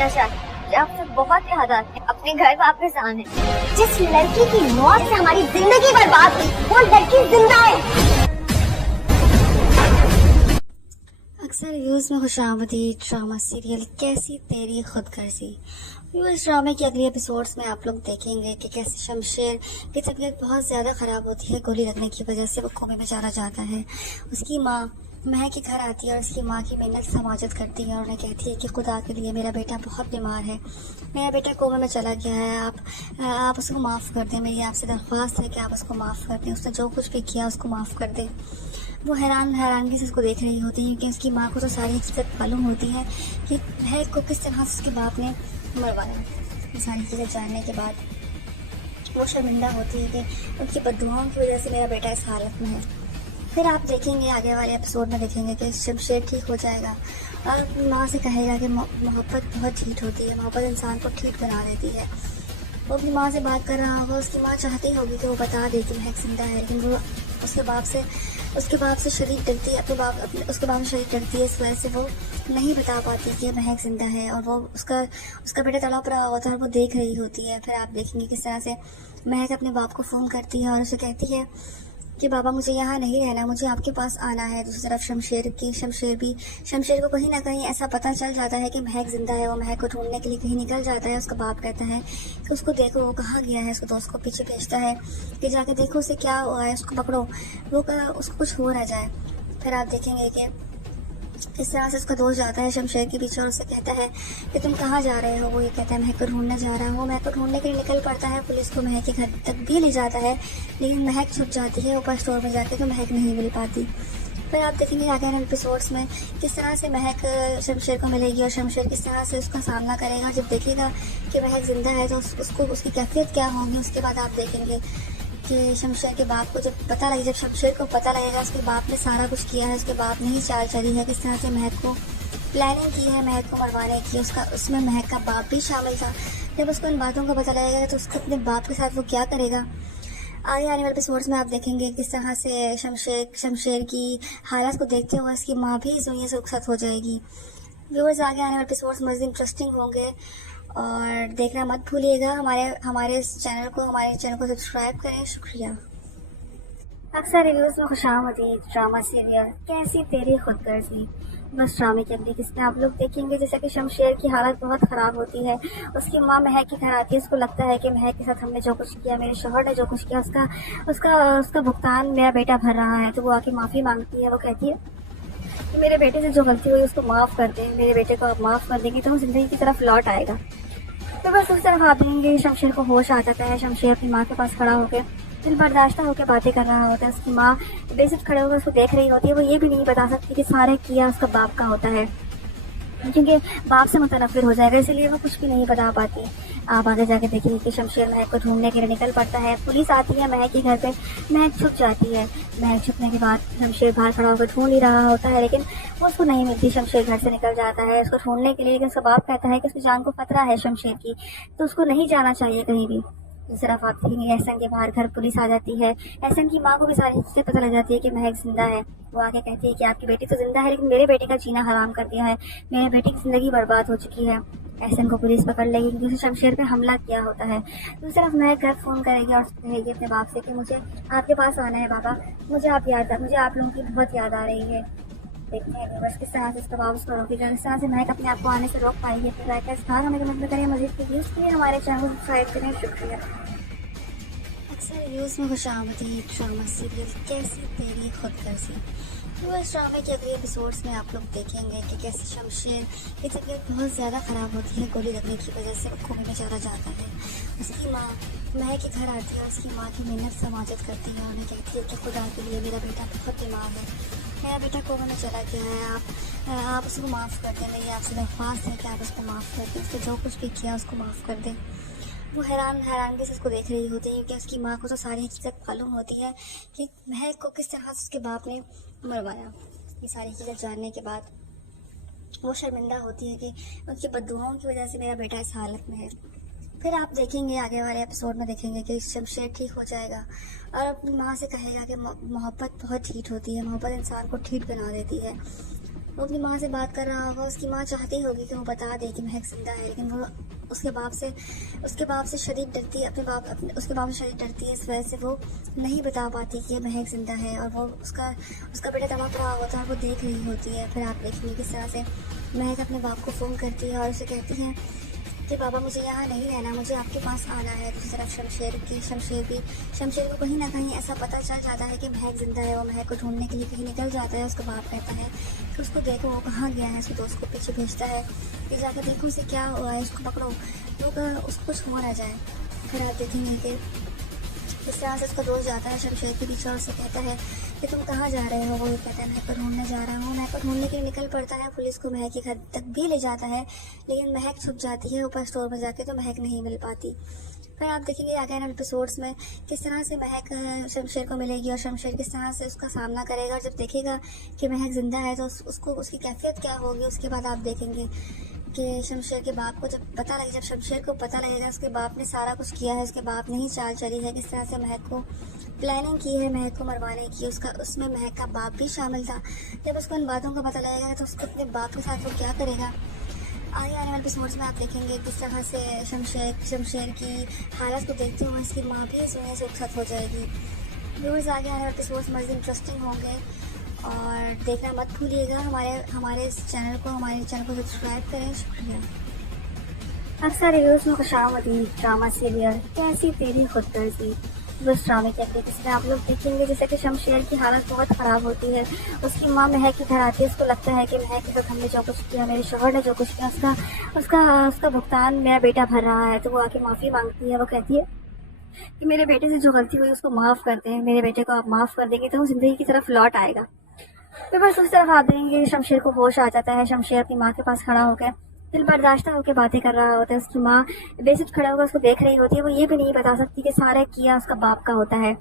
नशा आपसे बहुत याद आते हैं, अपने घर वापस आने। जिस लड़की की मौत से हमारी जिंदगी बर्बाद हुई वो लड़की जिंदा है। अक्सर रिव्यूज़ में खुशामदीद ड्रामा सीरियल कैसी तेरी खुदगर्जी। इस ड्रामे की अगली एपिसोड्स में आप लोग देखेंगे कि कैसे शमशेर की तबीयत बहुत ज़्यादा ख़राब होती है। गोली लगने की वजह से वो कोमे में चला जाता है। उसकी माँ महक के घर आती है और उसकी माँ की मिन्नत समाजत करती है और उन्हें कहती है कि खुदा के लिए मेरा बेटा बहुत बीमार है, मेरा बेटा कोमे में चला गया है, आप उसको माफ़ कर दें। मेरी आपसे दरख्वास्त है कि आप उसको माफ़ कर दें, उसने जो कुछ भी किया उसको माफ़ कर दें। वो हैरानगी से उसको देख रही होती है क्योंकि उसकी माँ को तो सारी हकीकत मालूम होती है कि महक को किस तरह से उसके बाप ने मरवाया। ये सारी चीज़ें जानने के बाद वो शर्मिंदा होती है कि उनकी बद्दुआओं की वजह से मेरा बेटा इस हालत में है। फिर आप देखेंगे आगे वाले एपिसोड में देखेंगे कि शमशेर ठीक हो जाएगा और अपनी माँ से कहेगा कि मोहब्बत बहुत ठीक होती है, मोहब्बत इंसान को ठीक बना देती है। वो अपनी माँ से बात कर रहा होगा, उसकी माँ चाहती होगी कि वो बता दे कि महक जिंदा है, लेकिन वो उसके बाप से शरीक डरती है, उसके बाप से शरीक डरती है। इस वजह से वो नहीं बता पाती कि महक जिंदा है और वो उसका बेटा तड़प रहा होता है और वो देख रही होती है। फिर आप देखेंगे किस तरह से महक अपने बाप को फ़ोन करती है और उसे कहती है कि बाबा मुझे यहाँ नहीं रहना, मुझे आपके पास आना है। दूसरी तरफ शमशेर को कहीं ना कहीं ऐसा पता चल जाता है कि महक जिंदा है। वो महक को ढूंढने के लिए कहीं निकल जाता है। उसका बाप कहता है कि उसको देखो वो कहाँ गया है। उसको दोस्त को पीछे भेजता है कि जाके देखो उसे क्या हुआ है, उसको पकड़ो, उसको कुछ हो ना जाए। फिर आप देखेंगे कि इस तरह से उसका दोस्त जाता है शमशेर के पीछे और उससे कहता है कि तुम कहाँ जा रहे हो। वो ये कहता है महक को ढूंढने जा रहा हूँ। महक को ढूंढने के लिए निकल पड़ता है, पुलिस को महक के घर तक भी ले जाता है, लेकिन महक छुप जाती है ऊपर स्टोर में जाके, तो महक नहीं मिल पाती। फिर आप देखेंगे आगे आने एपिसोड्स में किस तरह से महक शमशेर को मिलेगी और शमशेर किस तरह से उसका सामना करेगा। जब देखेगा कि महक जिंदा है तो उसकी कैफियत क्या होगी। उसके बाद आप देखेंगे कि शमशेर के बाप को जब शमशेर को पता लगेगा उसके बाप ने सारा कुछ किया है, उसके बाप ने ही चाल चली है, किस तरह से महक को प्लानिंग की है महक को मरवाने की, उसमें महक का बाप भी शामिल था। जब उसको इन बातों का पता लगेगा तो उसको अपने बाप के साथ वो क्या करेगा। आगे आने वाले एपिसोड्स में आप देखेंगे किस तरह से शमशेर की हालत को देखते हुए उसकी माँ भी इस दुनिया से रुखसत हो जाएगी। व्यूअर्स, आगे आने वाले एपिसोड्स मज़ीद इंटरेस्टिंग होंगे और देखना मत भूलिएगा। हमारे चैनल को सब्सक्राइब करें। शुक्रिया। अक्सर रिव्यूज़ में खुशामदीद ड्रामा सीरियल कैसी तेरी खुदगर्जी। बस ड्रामे के अगली किस्में आप लोग देखेंगे जैसे कि शमशेर की हालत बहुत ख़राब होती है। उसकी माँ महक के घर आती है। उसको लगता है कि महक के साथ हमने जो कुछ किया, मेरे शौहर ने जो कुछ किया, उसका भुगतान मेरा बेटा भर रहा है। तो वो आके माफ़ी मांगती है। वो कहती है कि मेरे बेटे से जो गलती हुई उसको माफ़ कर दें, मेरे बेटे को आप माफ़ कर देंगे तो वो ज़िंदगी की तरफ लौट आएगा। तो बस उस तरफ आप देखेंगे शमशेर को होश आ जाता है। शमशेर अपनी माँ के पास खड़ा होकर दिल बर्दाश्त होकर बातें कर रहा होता है। उसकी माँ बेइज्जत खड़े होकर उसको देख रही होती है। वो ये भी नहीं बता सकती कि सारे किया उसका बाप का होता है, क्योंकि बाप से मुतनफ़िर हो जाएगा, इसलिए वो कुछ भी नहीं बता पाती। आप आगे जाके देखेंगे कि शमशेर महक को ढूंढने के लिए निकल पड़ता है। पुलिस आती है महक के घर पे, महक छुप जाती है। महक छुपने के बाद शमशेर बाहर खड़ा होकर ढूंढ ही रहा होता है, लेकिन वो उसको नहीं मिलती। शमशेर घर से निकल जाता है उसको ढूंढने के लिए, लेकिन उसका बाप कहता है कि उसकी जान को खतरा है शमशेर की, तो उसको नहीं जाना चाहिए कहीं भी। इस तरफ आप देखेंगे एहसन के बाहर घर पुलिस आ जाती है। एहसन की माँ को भी सारी चीज़ें पता लग जाती है कि महक जिंदा है। वो आके कहती है कि आपकी बेटी तो जिंदा है, लेकिन मेरे बेटे का जीना हराम कर दिया है, मेरे बेटे की जिंदगी बर्बाद हो चुकी है। एहसन को पुलिस पकड़ लेगी क्योंकि उसे शमशेर पे हमला किया होता है। दूसरी तरफ महक घर फ़ोन करेगी और कहेगी अपने बाप से कि मुझे आपके पास आना है बाबा, मुझे आप लोगों की बहुत याद आ रही है। देखते हैं बस किस तरह से इसका बाप उसको रोकेगा, किस तरह से महक अपने आप को आने से रोक पाएगी। अपनी राय का इज़हार हमें कमेंट में करें। मज़ीद वीडियोज़ के लिए हमारे चैनल को सब्सक्राइब करें। शुक्रिया। अक्सर रिव्यूज़ में खुशामदीद ड्रामा सीरियल कैसी तेरी खुदगर्जी। तो इस ड्रामे के अगले एपिसोड्स में आप लोग देखेंगे कि कैसे शमशेर की तबीयत बहुत ज़्यादा ख़राब होती है। गोली लगने की वजह से वो कोमे में चला जाता है। उसकी माँ महक के घर आती है और उसकी माँ की मिन्नत समाजत करती है। उन्हें कहती है कि खुदा के लिए मेरा बेटा बहुत बीमार है, मेरा बेटा कोमे में चला गया है, आप उसको माफ़ कर दें। मेरी आपसे दरख्वास्त है कि आप उसको माफ़ कर दें, उसने जो कुछ भी किया उसको माफ़ कर दें। वो हैरानगी से उसको देख रही होती है क्योंकि उसकी माँ को तो सारी हकीकत मालूम होती है कि महक को किस तरह से उसके बाप ने मरवाया। ये सारी चीज़ें जानने के बाद वो शर्मिंदा होती है कि उनकी बद्दुआओं की वजह से मेरा बेटा इस हालत में है। फिर आप देखेंगे आगे वाले एपिसोड में देखेंगे कि शमशेर ठीक हो जाएगा और अपनी माँ से कहेगा कि मोहब्बत बहुत ठीक होती है, मोहब्बत इंसान को ठीक बना देती है। वो अपनी माँ से बात कर रहा होगा, उसकी माँ चाहती होगी कि वो बता दे कि महक जिंदा है, लेकिन वो उसके बाप से शदीद डरती है, उसके बाप से शदीद डरती है। इस वजह से वो नहीं बता पाती कि महक जिंदा है, और वो उसका बेटा तड़प रहा होता है और वो देख रही होती है। फिर आप देखेंगे किस तरह से महक अपने बाप को फ़ोन करती है और उसे कहती है कि बाबा मुझे यहाँ नहीं रहना, मुझे आपके पास आना है। दूसरी तरफ शमशेर को कहीं ना कहीं ऐसा पता चल जाता है कि महक जिंदा है। वो महक को ढूंढने के लिए कहीं निकल जाता है। उसका बाप कहता है कि उसको देखो वो कहाँ गया है, उसके दोस्त को पीछे भेजता है कि जाकर देखो उसे क्या हुआ है, उसको पकड़ो, वो उसको कुछ हो ना जाए। फिर आप देखेंगे कि इस तरह से उसका दोस्त जाता है शमशेर के पीछे और उससे कहता है कि तुम कहाँ जा रहे हो। वो ये कहता है महक को ढूंढने जा रहा हूँ। महक को ढूंढने के लिए निकल पड़ता है, पुलिस को महक के घर तक भी ले जाता है, लेकिन महक छुप जाती है ऊपर स्टोर में जाके, तो महक नहीं मिल पाती। फिर आप देखेंगे आगे एपिसोड्स में किस तरह से महक शमशेर को मिलेगी और शमशेर किस तरह से उसका सामना करेगा। और जब देखेगा कि महक जिंदा है तो उसकी कैफियत क्या होगी। उसके बाद आप देखेंगे कि शमशेर के बाप को जब शमशेर को पता लगेगा उसके बाप ने सारा कुछ किया है, उसके बाप ने ही चाल चली है, किस तरह से महक को प्लानिंग की है महक को मरवाने की। उसमें महक का बाप भी शामिल था। जब उसको इन बातों का पता लगेगा तो उसको अपने बाप के साथ वो क्या करेगा। आने वाले एपिसोड्स में आप देखेंगे किस तरह से शमशेर की हालत को देखते हुए इसकी माँ भी सोने से रुखसत हो जाएगी। व्यूअर्स, आगे आने वाले एपिसोड्स मज़ीद इंटरेस्टिंग होंगे और देखना मत भूलिएगा। हमारे चैनल को सब्सक्राइब करें। शुक्रिया। अक्सर रिव्यूज़ में खुशामदीद ड्रामा सीरियल कैसी तेरी खुदगर्जी, उस ड्रामे के अगले किसी में आप लोग देखेंगे जैसे कि शमशेर की हालत बहुत ख़राब होती है। उसकी माँ महक के घर आती है, उसको लगता है कि महक के साथ हमने जो कुछ किया, मेरे शोहर ने जो कुछ किया, उसका भुगतान मेरा बेटा भर रहा है। तो वो आके माफ़ी मांगती है। वो कहती है कि मेरे बेटे से जो गलती हुई उसको माफ़ कर दें, मेरे बेटे को आप माफ़ कर देंगे तो वो ज़िंदगी की तरफ लौट आएगा। तो बस उस तरफ आप देखेंगे शमशेर को होश आ जाता है। शमशेर अपनी माँ के पास खड़ा होकर दिल बर्दाश्ता होकर बातें कर रहा होता है। उसकी माँ बेसिक खड़ा होकर उसको देख रही होती है। वो ये भी नहीं बता सकती कि सारा किया उसका बाप का होता है,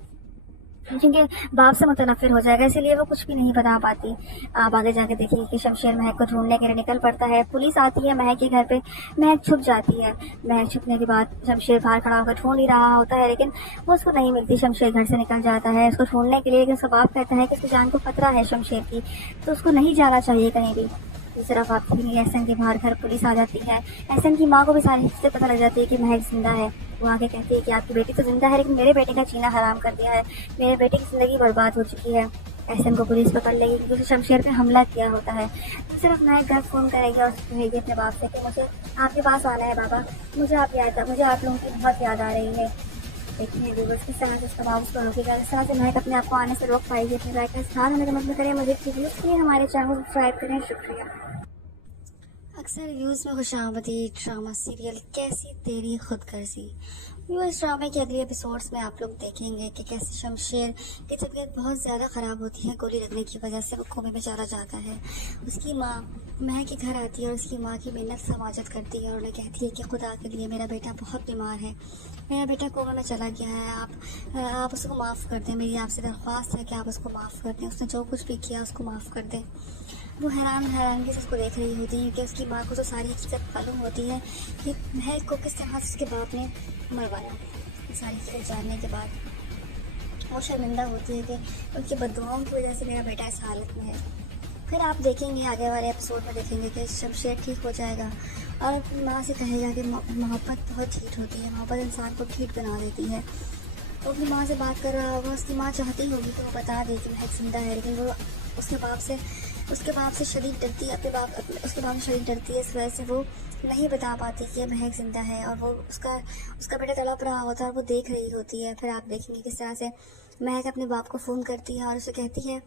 क्योंकि बाप से मुतनफिर हो जाएगा, इसीलिए वो कुछ भी नहीं बता पाती। आप आगे जाके देखिए कि शमशेर महक को ढूंढने के लिए निकल पड़ता है। पुलिस आती है महक के घर पे, महक छुप जाती है। महक छुपने के बाद शमशेर बाहर खड़ा होकर ढूंढ ही रहा होता है, लेकिन वो उसको नहीं मिलती। शमशेर घर से निकल जाता है उसको ढूंढने के लिए, लेकिन उसका बाप कहता है कि उसकी जान को खतरा है शमशेर की, तो उसको नहीं जाना चाहिए कहीं भी। दूसरी तरफ आप देखेंगे एहसन के बाहर घर पुलिस आ जाती है। एहसन की माँ को भी सारी चीज़ें पता लग जाती है कि महक जिंदा है। वो आगे कहती है कि आपकी बेटी तो जिंदा है, लेकिन मेरे बेटे का जीना हराम कर दिया है, मेरे बेटे की जिंदगी बर्बाद हो चुकी है। एहसन को पुलिस पकड़ लेगी क्योंकि उसे शमशेर पे हमला किया होता है। दूसरी तरफ महक घर फ़ोन करेगी और कहेगी अपने बाप से कि मुझे आपके पास आना है बाबा, मुझे आप लोगों की बहुत याद आ रही है। देखिए व्यूअर्स, किस तरह से उसका बाप उसको रोकेगा, इस तरह से महक अपने आप को आने से रोक पाएगी। अपने राय का स्थान हमें कमेंट में करें। मुझे प्लीज़ हमारे चैनल को सब्सक्राइब करें। शुक्रिया। अक्सर रिव्यूज़ में खुशामदीद ड्रामा सीरियल कैसी तेरी खुदगर्जी, व्यूअर्स ड्रामे के अगले एपिसोड्स में आप लोग देखेंगे कि कैसे शमशेर की तबीयत बहुत ज़्यादा ख़राब होती है। गोली लगने की वजह से वो कोमे में चला जाता है। उसकी माँ महक के घर आती है और उसकी माँ की मिन्नत समाजत करती है और उन्हें कहती है कि खुदा के लिए मेरा बेटा बहुत बीमार है, मेरा बेटा कोमे में चला गया है, आप उसको माफ़ कर दें, मेरी आपसे दरख्वास्त है कि आप उसको माफ़ कर दें, उसने जो कुछ भी किया उसको माफ़ कर दें। वो हैरानगी से उसको देख रही होती है कि उसकी माँ को तो सारी चीज़ें मालूम होती है कि महक को किस तरह से उसके बाप ने मरवाया। सारी चीज़ें जानने के बाद वो शर्मिंदा होती है कि उनकी बद्दुआओं की वजह से मेरा बेटा इस हालत में है। फिर आप देखेंगे आगे वाले एपिसोड में देखेंगे कि शमशेर ठीक हो जाएगा और अपनी माँ से कहेगा कि मोहब्बत बहुत ठीक होती है, मोहब्बत इंसान को ठीक बना देती है। वो अपनी माँ से बात कर रहा होगा, उसकी माँ चाहती होगी कि वो बता दे कि महक जिंदा है, लेकिन वो उसके बाप से शदीद डरती है। उसके बाप से शदीद डरती है, इस वजह से वो नहीं बता पाती कि महक जिंदा है, और वो उसका बेटा तड़प रहा होता है और वो देख रही होती है। फिर आप देखेंगे किस तरह से महक अपने बाप को फ़ोन करती है और उसे कहती है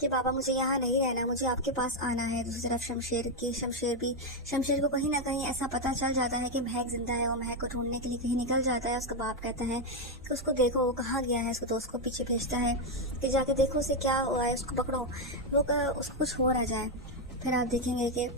कि बाबा मुझे यहाँ नहीं रहना, मुझे आपके पास आना है। दूसरी तरफ शमशेर को कहीं ना कहीं ऐसा पता चल जाता है कि महक जिंदा है। वो महक को ढूंढने के लिए कहीं निकल जाता है। उसका बाप कहता है कि उसको देखो वो कहाँ गया है, उसको दोस्त को पीछे भेजता है कि जाके देखो उसे क्या हुआ है, उसको पकड़ो, उसको कुछ हो ना जाए। फिर आप देखेंगे कि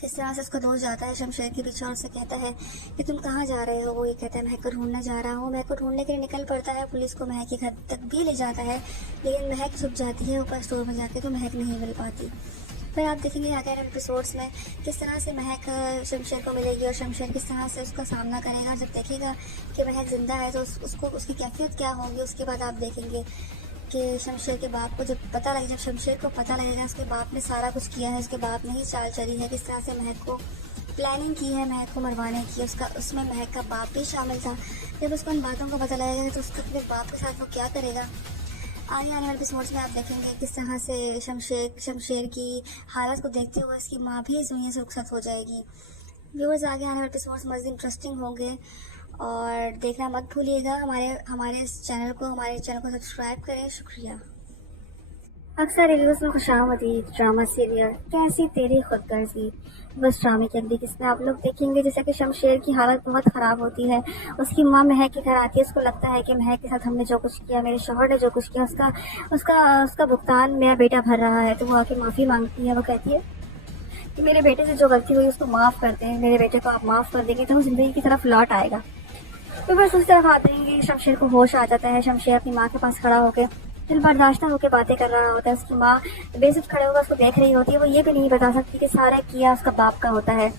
किस तरह से उसका दोस्त जाता है शमशेर के पीछे और उससे कहता है कि तुम कहाँ जा रहे हो। वो ये कहता है महक को ढूंढने जा रहा हूँ। महक को ढूंढने के लिए निकल पड़ता है, पुलिस को महक के घर तक भी ले जाता है, लेकिन महक छुप जाती है ऊपर स्टोर में जाके, तो महक नहीं मिल पाती। फिर आप देखेंगे आगे एपिसोड्स में किस तरह से महक शमशेर को मिलेगी और शमशेर किस तरह से उसका सामना करेगा। जब देखेगा कि महक जिंदा है तो उसकी कैफियत क्या होगी। उसके बाद आप देखेंगे कि शमशेर के बाप को जब शमशेर को पता लगेगा उसके बाप ने सारा कुछ किया है, उसके बाप ने ही चाल चली है, किस तरह से महक को प्लानिंग की है महक को मरवाने की, उसमें महक का बाप भी शामिल था। जब उसको उन बातों का पता लगेगा तो उसके अपने बाप के साथ वो क्या करेगा। आगे आने वाले एपिसोड्स में आप देखेंगे किस तरह से शमशेर की हालत को देखते हुए इसकी माँ भी इस दुनिया से रुखसत हो जाएगी। व्यूअर्स, आगे आने वाले एपिसोड्स मज़ीद इंटरेस्टिंग होंगे और देखना मत भूलिएगा। हमारे चैनल को सब्सक्राइब करें। शुक्रिया। अक्सर रिव्यूज में खुशामदीद ड्रामा सीरियल कैसी तेरी खुदगर्जी, बस ड्रामे की अगली किस्त में आप लोग देखेंगे जैसे कि शमशेर की हालत बहुत ख़राब होती है। उसकी माँ महक के घर आती है, उसको लगता है कि महक के साथ हमने जो कुछ किया, मेरे शौहर ने जो कुछ किया, उसका भुगतान मेरा बेटा भर रहा है। तो वो आके माफ़ी मांगती है। वो कहती है कि मेरे बेटे से जो गलती हुई उसको माफ़ कर दें, मेरे बेटे को आप माफ़ कर देंगे तो वो ज़िंदगी की तरफ लौट आएगा। तो बस उस तरफ आते हैं, शमशेर को होश आ जाता है। शमशेर अपनी माँ के पास खड़ा होकर दिल बर्दाश्त होकर बातें कर रहा होता है। उसकी माँ बेसुध खड़े होकर उसको देख रही होती है। वो ये भी नहीं बता सकती कि सारा किया उसका बाप का होता है,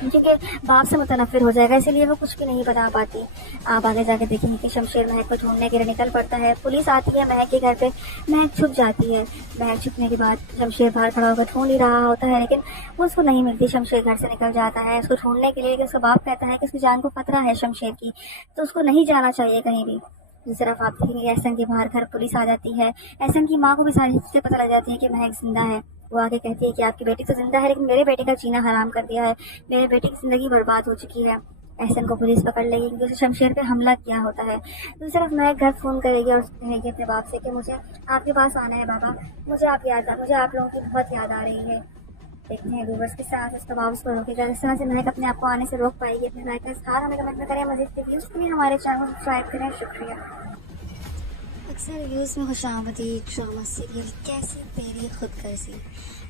क्योंकि बाप से मुतनफिर हो जाएगा, इसीलिए वो कुछ भी नहीं बता पाती। आप आगे जाके देखेंगे कि शमशेर महक को ढूंढने के लिए निकल पड़ता है। पुलिस आती है महक के घर पे, महक छुप जाती है। महक छुपने के बाद शमशेर बाहर खड़ा होकर ढूंढ ही रहा होता है, लेकिन वो उसको नहीं मिलती। शमशेर घर से निकल जाता है उसको ढूंढने के लिए, लेकिन उसका बाप कहता है कि उसकी जान को खतरा है शमशेर की, तो उसको नहीं जाना चाहिए कहीं भी। दूसरी तरफ आप देखेंगे एहसन के बाहर घर पुलिस आ जाती है। एहसन की माँ को भी सारी चीज़ें पता लग जाती है कि महक जिंदा है। वो आगे कहती है कि आपकी बेटी तो जिंदा है, लेकिन मेरे बेटे का जीना हराम कर दिया है, मेरे बेटे की जिंदगी बर्बाद हो चुकी है। एहसन को पुलिस पकड़ लेगी क्योंकि उसे शमशेर पे हमला किया होता है। दूसरी तरफ महक घर फोन करेगी और कहेगी अपने बाप से कि मुझे आपके पास आना है बाबा, मुझे आप लोगों की बहुत याद आ रही है। देखते हैं व्यूवर्स किस तरह से उसका बाप उसको रोकेगा, किस तरह से महक अपने आप को आने से रोक पाएगी। अपने राय का इज़हार हमें कमेंट में करें। मज़ीद रिव्यूज़ के लिए हमारे चैनल को सब्सक्राइब करें। शुक्रिया। अक्सर रिव्यूज़ में खुशामदीद ड्रामा सीरियल कैसी तेरी खुदगर्जी,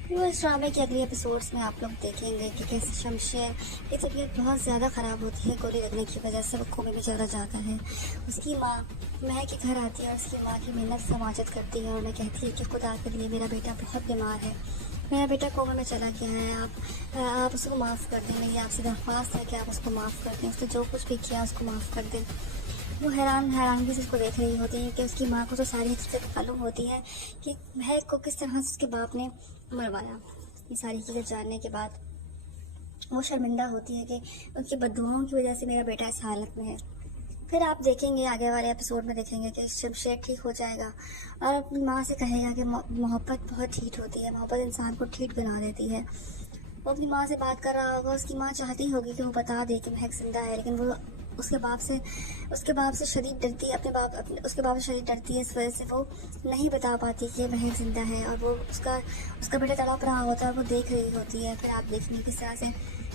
व्यूअर्स ड्रामे के अगले एपिसोड्स में आप लोग देखेंगे कि कैसे शमशेर की तबीयत बहुत ज़्यादा ख़राब होती है। गोली लगने की वजह से वो कोमे में चला जाता है। उसकी माँ महक के घर आती है और उसकी माँ की मिन्नत समाजत करती है और उन्हें कहती है कि खुदा के लिए मेरा बेटा बहुत बीमार है, मेरा बेटा कोमे में चला गया है, आप उसको माफ़ कर दें। मेरी आपसे दरख्वास्त है कि आप उसको माफ़ कर दें, उसने जो कुछ भी किया उसको माफ़ कर दें। वो हैरानगी से उसको देख रही होती है कि उसकी माँ को तो सारी चीज़ें मालूम होती हैं कि महक को किस तरह से उसके बाप ने मरवाया। ये सारी चीज़ें जानने के बाद वो शर्मिंदा होती है कि उनकी बददुआओं की वजह से मेरा बेटा इस हालत में है। फिर आप देखेंगे आगे वाले एपिसोड में देखेंगे कि शमशेर ठीक हो जाएगा और अपनी माँ से कहेगा कि मोहब्बत बहुत ठीक होती है, मोहब्बत इंसान को ठीक बना देती है। वो अपनी माँ से बात कर रहा होगा, उसकी माँ चाहती होगी कि वो बता दे कि महक जिंदा है, लेकिन वो उसके बाप से शदीद डरती है। उसके बाप से शदीद डरती है, इस वजह से वो नहीं बता पाती कि महक जिंदा है और वो उसका बेटा तड़प रहा होता है और वो देख रही होती है। फिर आप देखेंगे किस तरह से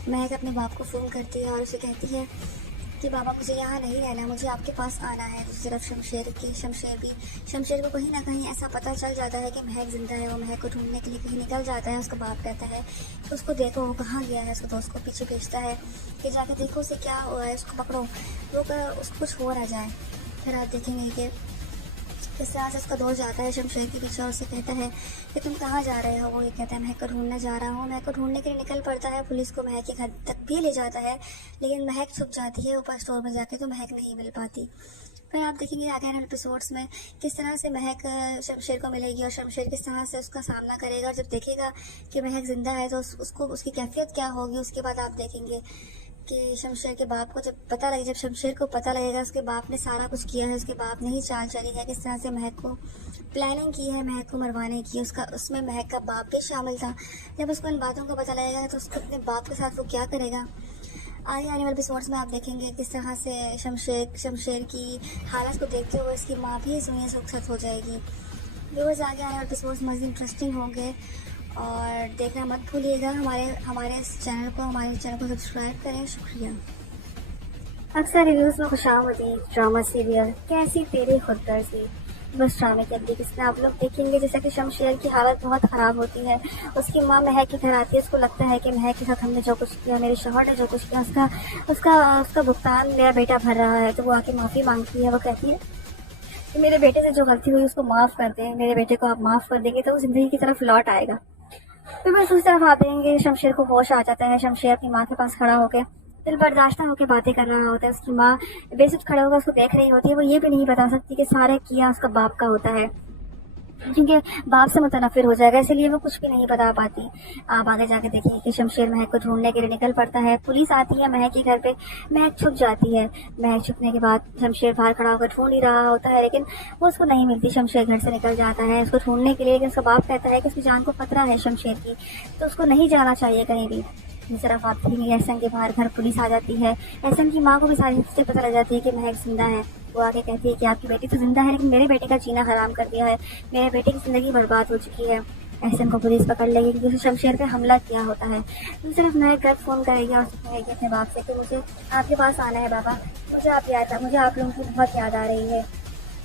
महक अपने बाप को फ़ोन करती है और उसे कहती है कि बाबा मुझे यहाँ नहीं रहना, मुझे आपके पास आना है। दूसरी तरफ शमशेर को कहीं ना कहीं ऐसा पता चल जाता है कि महक जिंदा है। वो महक को ढूंढने के लिए कहीं निकल जाता है। उसका बाप कहता है कि उसको देखो वो कहाँ गया है। उसको दोस्त को पीछे भेजता है कि जाके देखो उसे क्या हुआ है, उसको पकड़ो, उसको कुछ हो ना जाए। फिर आप देखेंगे कि किस तरह से उसका दोस्त जाता है शमशेर के पीछे और उससे कहता है कि तुम कहाँ जा रहे हो। वो ये कहता है महक को ढूंढने जा रहा हूँ। महक को ढूंढने के लिए निकल पड़ता है। पुलिस को महक के घर तक भी ले जाता है, लेकिन महक छुप जाती है ऊपर स्टोर में जाके, तो महक नहीं मिल पाती। फिर आप देखेंगे आगे आने एपिसोड्स में किस तरह से महक शमशेर को मिलेगी और शमशेर किस तरह से उसका सामना करेगा। और जब देखेगा कि महक जिंदा है तो उसकी कैफियत क्या होगी। उसके बाद आप देखेंगे कि शमशेर के बाप को जब शमशेर को पता लगेगा उसके बाप ने सारा कुछ किया है, उसके बाप ने ही चाल चली है, किस तरह से महक को प्लानिंग की है महक को मरवाने की, उसमें महक का बाप भी शामिल था। जब उसको इन बातों का पता लगेगा तो उसको अपने बाप के साथ वो क्या करेगा। आगे आने वाले एपिसोड्स में आप देखेंगे किस तरह से शमशेर की हालत को देखते हुए इसकी माँ भी इस दुनिया से रुखसत हो जाएगी। व्यूअर्स, आगे आने वाले एपिसोड्स मज़ीद इंटरेस्टिंग होंगे और देखना मत भूलिएगा। हमारे चैनल को सब्सक्राइब करें। शुक्रिया। अक्सर रिव्यूज़ में खुशामदीद ड्रामा सीरियल कैसी तेरी खुदगर्जी, बस ड्रामे की अगली किस्त में आप लोग देखेंगे जैसा कि शमशेर की हालत बहुत ख़राब होती है। उसकी माँ महक के घर आती है, उसको लगता है कि महक के साथ हमने जो कुछ किया, मेरे शौहर ने जो कुछ किया, उसका भुगतान मेरा बेटा भर रहा है। तो वो आके माफ़ी मांगती है। वो कहती है कि मेरे बेटे से जो गलती हुई उसको माफ़ कर दें, मेरे बेटे को आप माफ़ कर देंगे तो वो ज़िंदगी की तरफ लौट आएगा। फिर बस उस तरफ आप देंगे शमशेर को होश आ जाता है। शमशेर अपनी माँ के पास खड़ा होकर दिल बर्दाश्त होकर बातें कर रहा होता है। उसकी माँ बेसुध खड़े होकर उसको देख रही होती है। वो ये भी नहीं बता सकती कि सारा किया उसका बाप का होता है, क्योंकि बाप से मुतनफिर हो जाएगा, इसलिए वो कुछ भी नहीं बता पाती। आप आगे जाके देखिए कि शमशेर महक को ढूंढने के लिए निकल पड़ता है। पुलिस आती है महक के घर पे, महक छुप जाती है। महक छुपने के बाद शमशेर बाहर खड़ा होकर ढूंढ ही रहा होता है, लेकिन वो उसको नहीं मिलती। शमशेर घर से निकल जाता है उसको ढूंढने के लिए, लेकिन उसका बाप कहता है कि उसकी जान को खतरा है शमशेर की, तो उसको नहीं जाना चाहिए कहीं भी। इस तरफ आप देखेंगे एहसन के बाहर घर पुलिस आ जाती है। एहसन की माँ को भी सारी चीजें पता लग जाती है कि महक जिंदा है। वो आके कहती है कि आपकी बेटी तो जिंदा है, लेकिन मेरे बेटे का जीना हराम कर दिया है, मेरे बेटे की जिंदगी बर्बाद हो चुकी है। एहसन को पुलिस पकड़ लेगी क्योंकि उसने शमशेर पे हमला किया होता है। दूसरी तरफ महक घर फोन करेगी और कहेगी अपने बाप से कि मुझे आपके पास आना है बाबा, मुझे आप लोगों की बहुत याद आ रही है।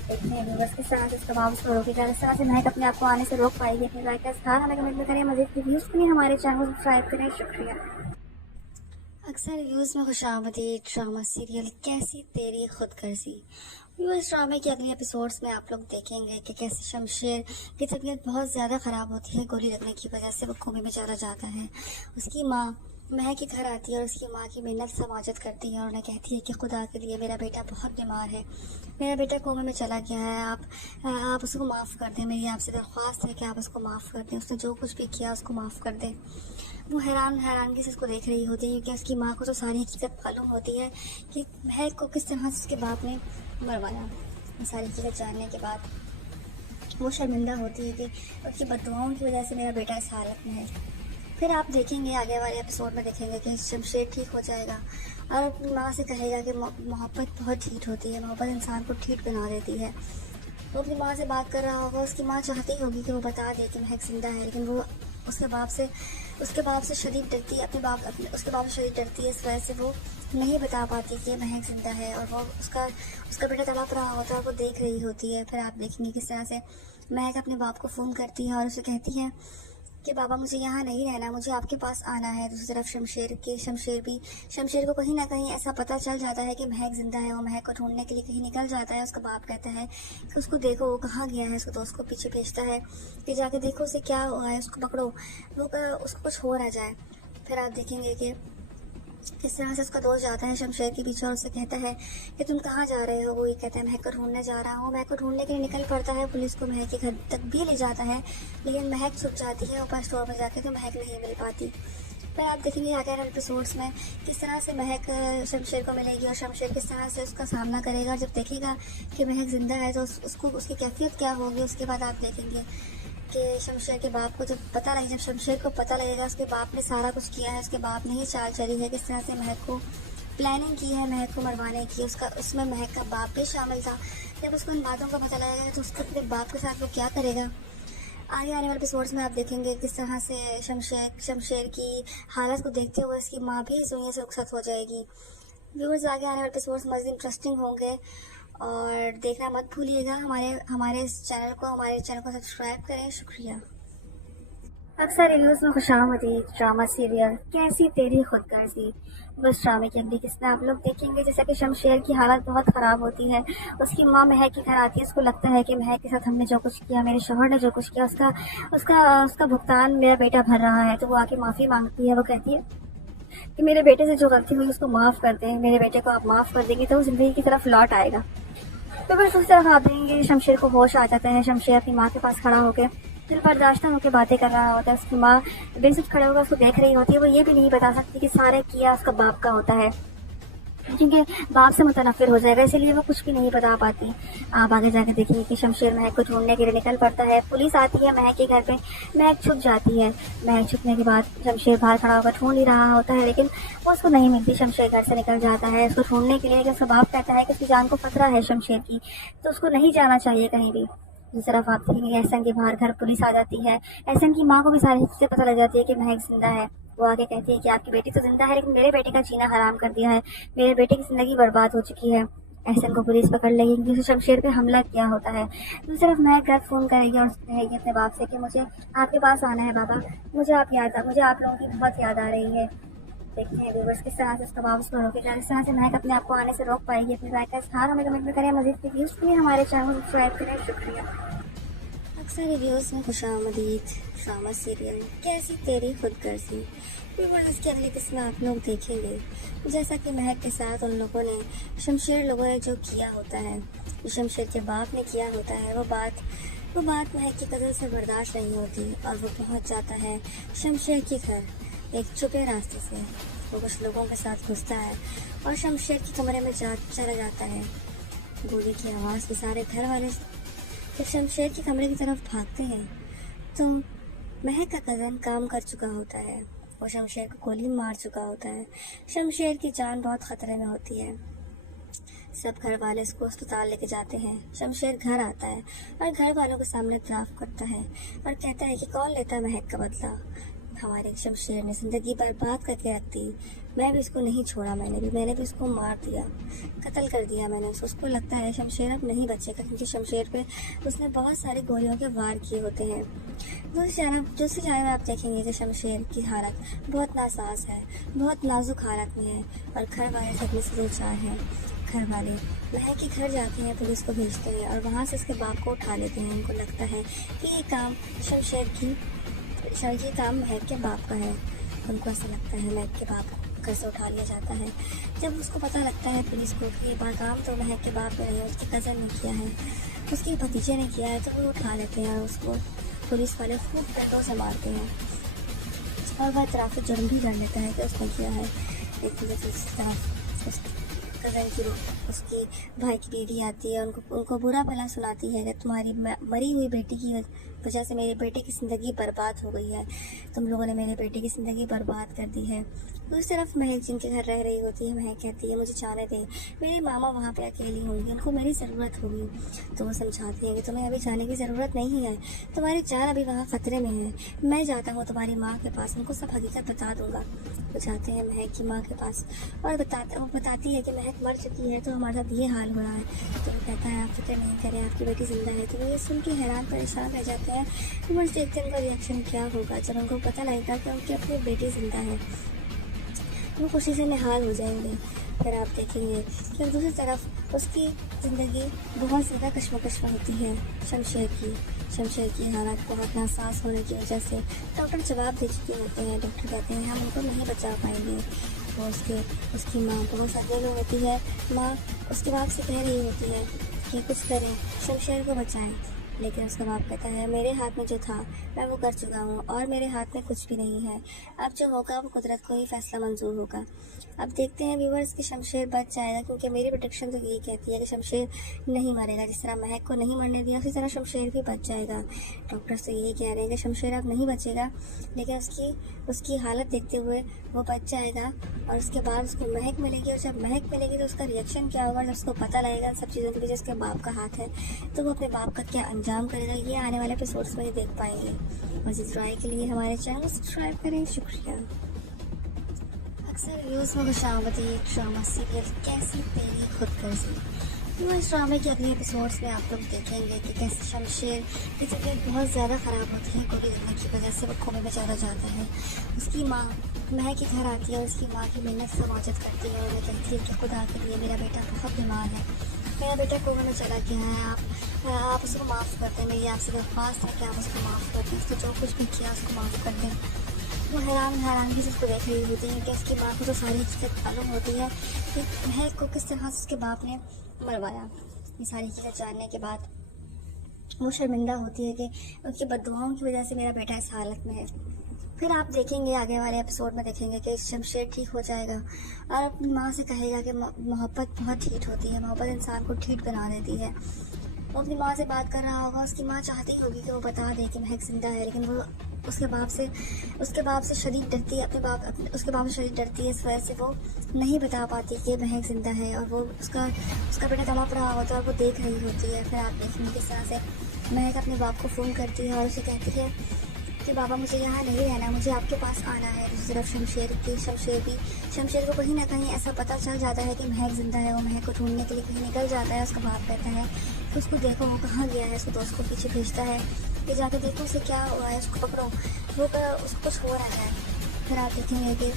देखते हैं बस किस तरह से उसका बाप उसको रोकेगा, किस तरह से महक अपने आप को आने से रोक पाएगी। अपने लाइक का इज़हार हमें कमेंट में करें। मज़ीद रिव्यूज़ के लिए हमारे चैनल को सब्सक्राइब करें। शुक्रिया। अक्सर रिव्यूज़ में खुशामदीद ड्रामा सीरियल कैसी तेरी खुदगर्जी। व्यूअर्स, ड्रामे के अगले एपिसोड्स में आप लोग देखेंगे कि कैसे शमशेर की तबीयत बहुत ज़्यादा ख़राब होती है। गोली लगने की वजह से वो कोमे में चला जाता है। उसकी माँ महक के घर आती है और उसकी माँ की मिन्नत समाजत करती है और उन्हें कहती है कि खुदा के लिए मेरा बेटा बहुत बीमार है, मेरा बेटा कोमे में चला गया है, आप उसको माफ़ कर दें। मेरी आपसे दरख्वास्त है कि आप उसको माफ़ कर दें, उसने जो कुछ भी किया उसको माफ़ कर दें। वो हैरानगी से उसको देख रही होती है, क्योंकि उसकी माँ को तो सारी हकीकत मालूम होती है कि महक को किस तरह से उसके बाप ने मरवाया। सारी चीज़ें जानने के बाद वो शर्मिंदा होती है कि उसकी बददुआओं की वजह से मेरा बेटा इस हालत में है। फिर आप देखेंगे आगे वाले एपिसोड में देखेंगे कि शमशेर ठीक हो जाएगा और अपनी माँ से कहेगा कि मोहब्बत बहुत ठीक होती है, मोहब्बत इंसान को ठीक बना देती है। वो अपनी माँ से बात कर रहा होगा, उसकी माँ चाहती होगी कि वो बता दे कि महक जिंदा है, लेकिन वो उसके बाप से शदीद डरती है। उसके बाप से शदीद डरती है, इस वजह से वो नहीं बता पाती कि महक जिंदा है और वो उसका बेटा तड़प रहा होता है और वो देख रही होती है। फिर आप देखेंगे किस तरह से महक अपने बाप को फ़ोन करती है और उसे कहती है कि बाबा मुझे यहाँ नहीं रहना, मुझे आपके पास आना है। दूसरी तरफ शमशेर को कहीं ना कहीं ऐसा पता चल जाता है कि महक जिंदा है। वो महक को ढूंढने के लिए कहीं निकल जाता है। उसका बाप कहता है कि उसको देखो वो कहाँ गया है। उसको दोस्त को पीछे भेजता है कि जाके देखो उसे क्या हुआ है, उसको पकड़ो, उसको कुछ हो ना जाए। फिर आप देखेंगे कि किस तरह से उसका दोस्त जाता है शमशेर के पीछे और उससे कहता है कि तुम कहाँ जा रहे हो। वो ये कहता है महक को ढूंढने जा रहा हूँ। महक को ढूंढने के लिए निकल पड़ता है। पुलिस को महक के घर तक भी ले जाता है, लेकिन महक छुप जाती है ऊपर स्टोर में जाके, तो महक नहीं मिल पाती। फिर आप देखेंगे आगे वाले एपिसोड्स में किस तरह से महक शमशेर को मिलेगी और शमशेर किस तरह से उसका सामना करेगा। जब देखेगा कि महक जिंदा है तो उसकी कैफियत क्या होगी। उसके बाद आप देखेंगे कि शमशेर के बाप को जब शमशेर को पता लगेगा उसके बाप ने सारा कुछ किया है, उसके बाप ने ही चाल चली है, किस तरह से महक को प्लानिंग की है महक को मरवाने की। उसमें महक का बाप भी शामिल था। जब उसको इन बातों का पता लगेगा तो उसके अपने बाप के साथ वो क्या करेगा। आगे आने वाले एपिसोड्स में आप देखेंगे किस तरह से शमशेर की हालत को देखते हुए उसकी माँ भी इस दुनिया से रुखसत हो जाएगी। व्यूअर्स, आगे आने वाले एपिसोड्स मज़ीद इंटरेस्टिंग होंगे और देखना मत भूलिएगा। हमारे चैनल को सब्सक्राइब करें। शुक्रिया। अक्सर रिव्यूज़ में खुशामदीद ड्रामा सीरियल कैसी तेरी खुदगर्जी। बस ड्रामे की अगली किस्त आप लोग देखेंगे जैसा कि शमशेर की हालत बहुत ख़राब होती है। उसकी माँ महक के घर आती है। उसको लगता है कि महक के साथ हमने जो कुछ किया, मेरे शौहर ने जो कुछ किया, उसका भुगतान मेरा बेटा भर रहा है। तो वो आके माफ़ी मांगती है। वो कहती है कि मेरे बेटे से जो गलती हुई उसको माफ़ कर दें, मेरे बेटे को आप माफ़ कर देंगे तो वो ज़िंदगी की तरफ लौट आएगा। तो बस उस तरफ आप देखेंगे शमशेर को होश आ जाता है। शमशेर अपनी माँ के पास खड़ा होकर दिल बर्दाश्त होकर बातें कर रहा होता है। उसकी माँ बेसुध खड़े होकर उसको देख रही होती है। वो ये भी नहीं बता सकती कि सारा किया उसका बाप का होता है, क्योंकि बाप से मुतनफिर हो जाएगा, इसलिए वो कुछ भी नहीं बता पाती। आप आगे जाके देखेंगे कि शमशेर महक को ढूंढने के लिए निकल पड़ता है। पुलिस आती है महक के घर पे, महक छुप जाती है। महक छुपने के बाद शमशेर बाहर खड़ा होकर ढूंढ ही रहा होता है, लेकिन वो उसको नहीं मिलती। शमशेर घर से निकल जाता है उसको ढूंढने के लिए, लेकिन उसका बाप कहता है कि उसकी जान को खतरा है शमशेर की, तो उसको नहीं जाना चाहिए कहीं भी। दूसरी तरफ आप देखेंगे एहसन के बाहर घर पुलिस आ जाती है। एहसन की माँ को भी सारी चीज़ें पता लग जाती है कि महक जिंदा है। वो आगे कहती है कि आपकी बेटी तो जिंदा है, लेकिन मेरे बेटे का जीना हराम कर दिया है, मेरे बेटे की जिंदगी बर्बाद हो चुकी है। एहसन को पुलिस पकड़ लेगी क्योंकि उसने शमशेर पे हमला किया होता है। दूसरी तरफ महक घर फोन करेगी और कहेगी अपने बाप से कि मुझे आपके पास आना है बाबा, मुझे आप लोगों की बहुत याद आ रही है। देखते हैं व्यूअर्स किस तरह से उसका बाप उसको रोकेगा, किस तरह से महक अपने आप को आने से रोक पाएगी। अपनी राय का इज़हार हमें कमेंट में करें। मज़ीद वीडियोज़ के लिए हमारे चैनल को सब्सक्राइब करें। शुक्रिया। अक्सर रिव्यूज़ में खुशामदीद ड्रामा सीरियल कैसी तेरी खुदगर्जी व्यूअर्स इसकी अगली किस्म आप लोग देखेंगे। जैसा कि महक के साथ उन लोगों ने शमशेर लोगों ने जो किया होता है, जो शमशेर के बाप ने किया होता है, वो बात महक की कदर से बर्दाश्त नहीं होती और वो पहुंच जाता है शमशेर के घर एक छुपे रास्ते से। वो कुछ लोगों के साथ घुसता है और शमशेर के कमरे में चला जाता है। गोली की आवाज़ के सारे घर वाले जब शमशेर के कमरे की तरफ भागते हैं तो महक का कज़न काम कर चुका होता है। वो शमशेर को गोली मार चुका होता है। शमशेर की जान बहुत ख़तरे में होती है। सब घर वाले उसको अस्पताल लेके जाते हैं। शमशेर घर आता है और घर वालों के सामने इतराफ़ करता है और कहता है कि कौन लेता है महक का बदला। हमारे शमशेर ने ज़िंदगी बर्बाद करके रख दी। मैं भी उसको नहीं छोड़ा, मैंने भी उसको मार दिया, कत्ल कर दिया मैंने उसको लगता है शमशेर अब नहीं बचेगा क्योंकि शमशेर पे उसने बहुत सारी गोलियों के वार किए होते हैं। दूसरी जानब आप देखेंगे कि शमशेर की हालत बहुत नासाज है, बहुत नाजुक हालत में है और घर वाले सब में से दो चार हैं। घर वाले महक के घर जाते हैं, पुलिस को भेजते हैं और वहाँ से उसके बाप को उठा लेते हैं। उनको लगता है कि ये काम ये काम महक के बाप का है। उनको ऐसा लगता है महक के बाप को घर से उठा लिया जाता है। जब उसको पता लगता है पुलिस को कि ये काम तो महक के बाप ने नहीं, उसके कज़न ने किया है, उसके भतीजे ने किया है, तो वो उठा लेते हैं और उसको पुलिस वाले खूब पेटों से मारते हैं और वह इतराफ़ जुर्म भी कर लेता है कि उसने किया है। लेकिन जब इस तरफ कज़न की उसकी भाई की बीवी आती है, उनको बुरा भला सुनाती है कि तुम्हारी मरी हुई बेटी की वजह से मेरे बेटे की ज़िंदगी बर्बाद हो गई है, तुम लोगों ने मेरे बेटे की ज़िंदगी बर्बाद कर दी है। दूसरी तरफ महक जिनके घर रह रही होती है, महक कहती है मुझे जाने दे, मेरे मामा वहाँ पे अकेली होंगी, उनको मेरी ज़रूरत होगी। तो वो समझाती है कि तुम्हें अभी जाने की ज़रूरत नहीं है, तुम्हारी जान अभी वहाँ ख़तरे में है, मैं जाता हूँ तुम्हारी माँ के पास, उनको सब हकीकत बता दूँगा। वो जाते हैं महक की माँ के पास और वो बताती है कि महक मर चुकी है, तो हमारा साथ ये हाल हो रहा है। तो वो कहता है आप फिक्र नहीं करें, आपकी बेटी जिंदा है। तो वो ये सुन के हैरान परेशान रह जाते हैं। तो बस देखते हैं उनका रिएक्शन क्या होगा जब उनको पता लगेगा कि उनकी अपनी बेटी जिंदा है। वो खुशी से निहाल हो जाएंगे। फिर आप देखेंगे कि दूसरी तरफ उसकी ज़िंदगी बहुत ज़्यादा कश्मकश में होती है। शमशेर की हालत बहुत नासाज होने की वजह से डॉक्टर जवाब दे चुके होते हैं। डॉक्टर कहते हैं हम उनको नहीं बचा पाएंगे। वो उसकी माँ बहुत सजल होती है। माँ उसके बाप से कह रही होती है कि कुछ करें, शमशेर को बचाएं, लेकिन उसका बाप कहता है मेरे हाथ में जो था मैं वो कर चुका हूँ और मेरे हाथ में कुछ भी नहीं है, अब जो होगा वो कुदरत को ही फैसला मंजूर होगा। अब देखते हैं व्यूवर्स कि शमशेर बच जाएगा, क्योंकि मेरी प्रेडिक्शन तो यही कहती है कि शमशेर नहीं मरेगा। जिस तरह महक को नहीं मरने दिया उसी तरह शमशेर भी बच जाएगा। डॉक्टर्स तो यही कह रहे हैं कि शमशेर अब नहीं बचेगा, लेकिन उसकी हालत देखते हुए वो बच जाएगा और उसके बाद उसको महक मिलेगी। और जब महक मिलेगी तो उसका रिएक्शन क्या होगा, जब उसको पता लगेगा सब चीज़ों के पीछे उसके बाप का हाथ है, तो वो अपने बाप का क्या अंजाम करेगा, ये आने वाले एपिसोड्स में ही देख पाएंगे। मज़ीद राय के लिए हमारे चैनल सब्सक्राइब करें। शुक्रिया। अक्सर व्यूज़ में खुशामदीद ड्रामा सीरियल कैसी तेरी खुदगर्जी। इस ड्रामे के अगले एपिसोड्स में आप लोग देखेंगे कि कैसे शमशेर की तबीयत बहुत ज़्यादा ख़राब होती है, गोली लगने की वजह से वो कोमे में चला जाता है। उसकी माँ महक के घर आती है, उसकी माँ की मिन्नत से मदद करती है। उन्हें कहती है कि खुदा के लिए मेरा बेटा बहुत बीमार है, मेरा बेटा कोमे में चला गया है, आप उसको माफ़ कर दें। मेरी आपसे दरख्वास्त है कि आप उसको माफ़ कर दें, उसको जो कुछ भी किया उसको माफ़ कर दें। वो हैरानगी से उसको देख रही होती है कि उसकी माँ को तो सारी चीज़ें मालूम होती है कि महक को किस तरह से उसके बाप ने मरवाया। ये सारी चीज़ें जानने के बाद वो शर्मिंदा होती है कि उसकी बद्दुआओं की वजह से मेरा बेटा इस हालत में है। फिर आप देखेंगे आगे वाले एपिसोड में देखेंगे कि शमशेर ठीक हो जाएगा और अपनी माँ से कहेगा कि मोहब्बत बहुत ठीठ होती है, मोहब्बत इंसान को ठीठ बना देती है। वो अपनी माँ से बात कर रहा होगा, उसकी माँ चाहती होगी कि वो बता दे कि महक जिंदा है, लेकिन वो उसके बाप से शदीद डरती है। उसके बाप से शदीद डरती है, इस वजह से वो नहीं बता पाती कि महक जिंदा है और वो उसका बेटा तड़प रहा होता है और वो देख रही होती है। फिर आप देखेंगे किस तरह से महक अपने बाप को फ़ोन करती है और उसे कहती है कि बाबा मुझे यहाँ नहीं रहना, मुझे आपके पास आना है। दूसरी तरफ शमशेर को कहीं ना कहीं ऐसा पता चल जाता है कि महक जिंदा है। वो महक को ढूंढने के लिए कहीं निकल जाता है। उसका बाप कहता है कि उसको देखो वो कहाँ गया है, उसको दोस्त को पीछे भेजता है कि जाके देखो उसे क्या हुआ है, उसको पकड़ो, उसको कुछ हो रहा है। फिर आप देखेंगे कि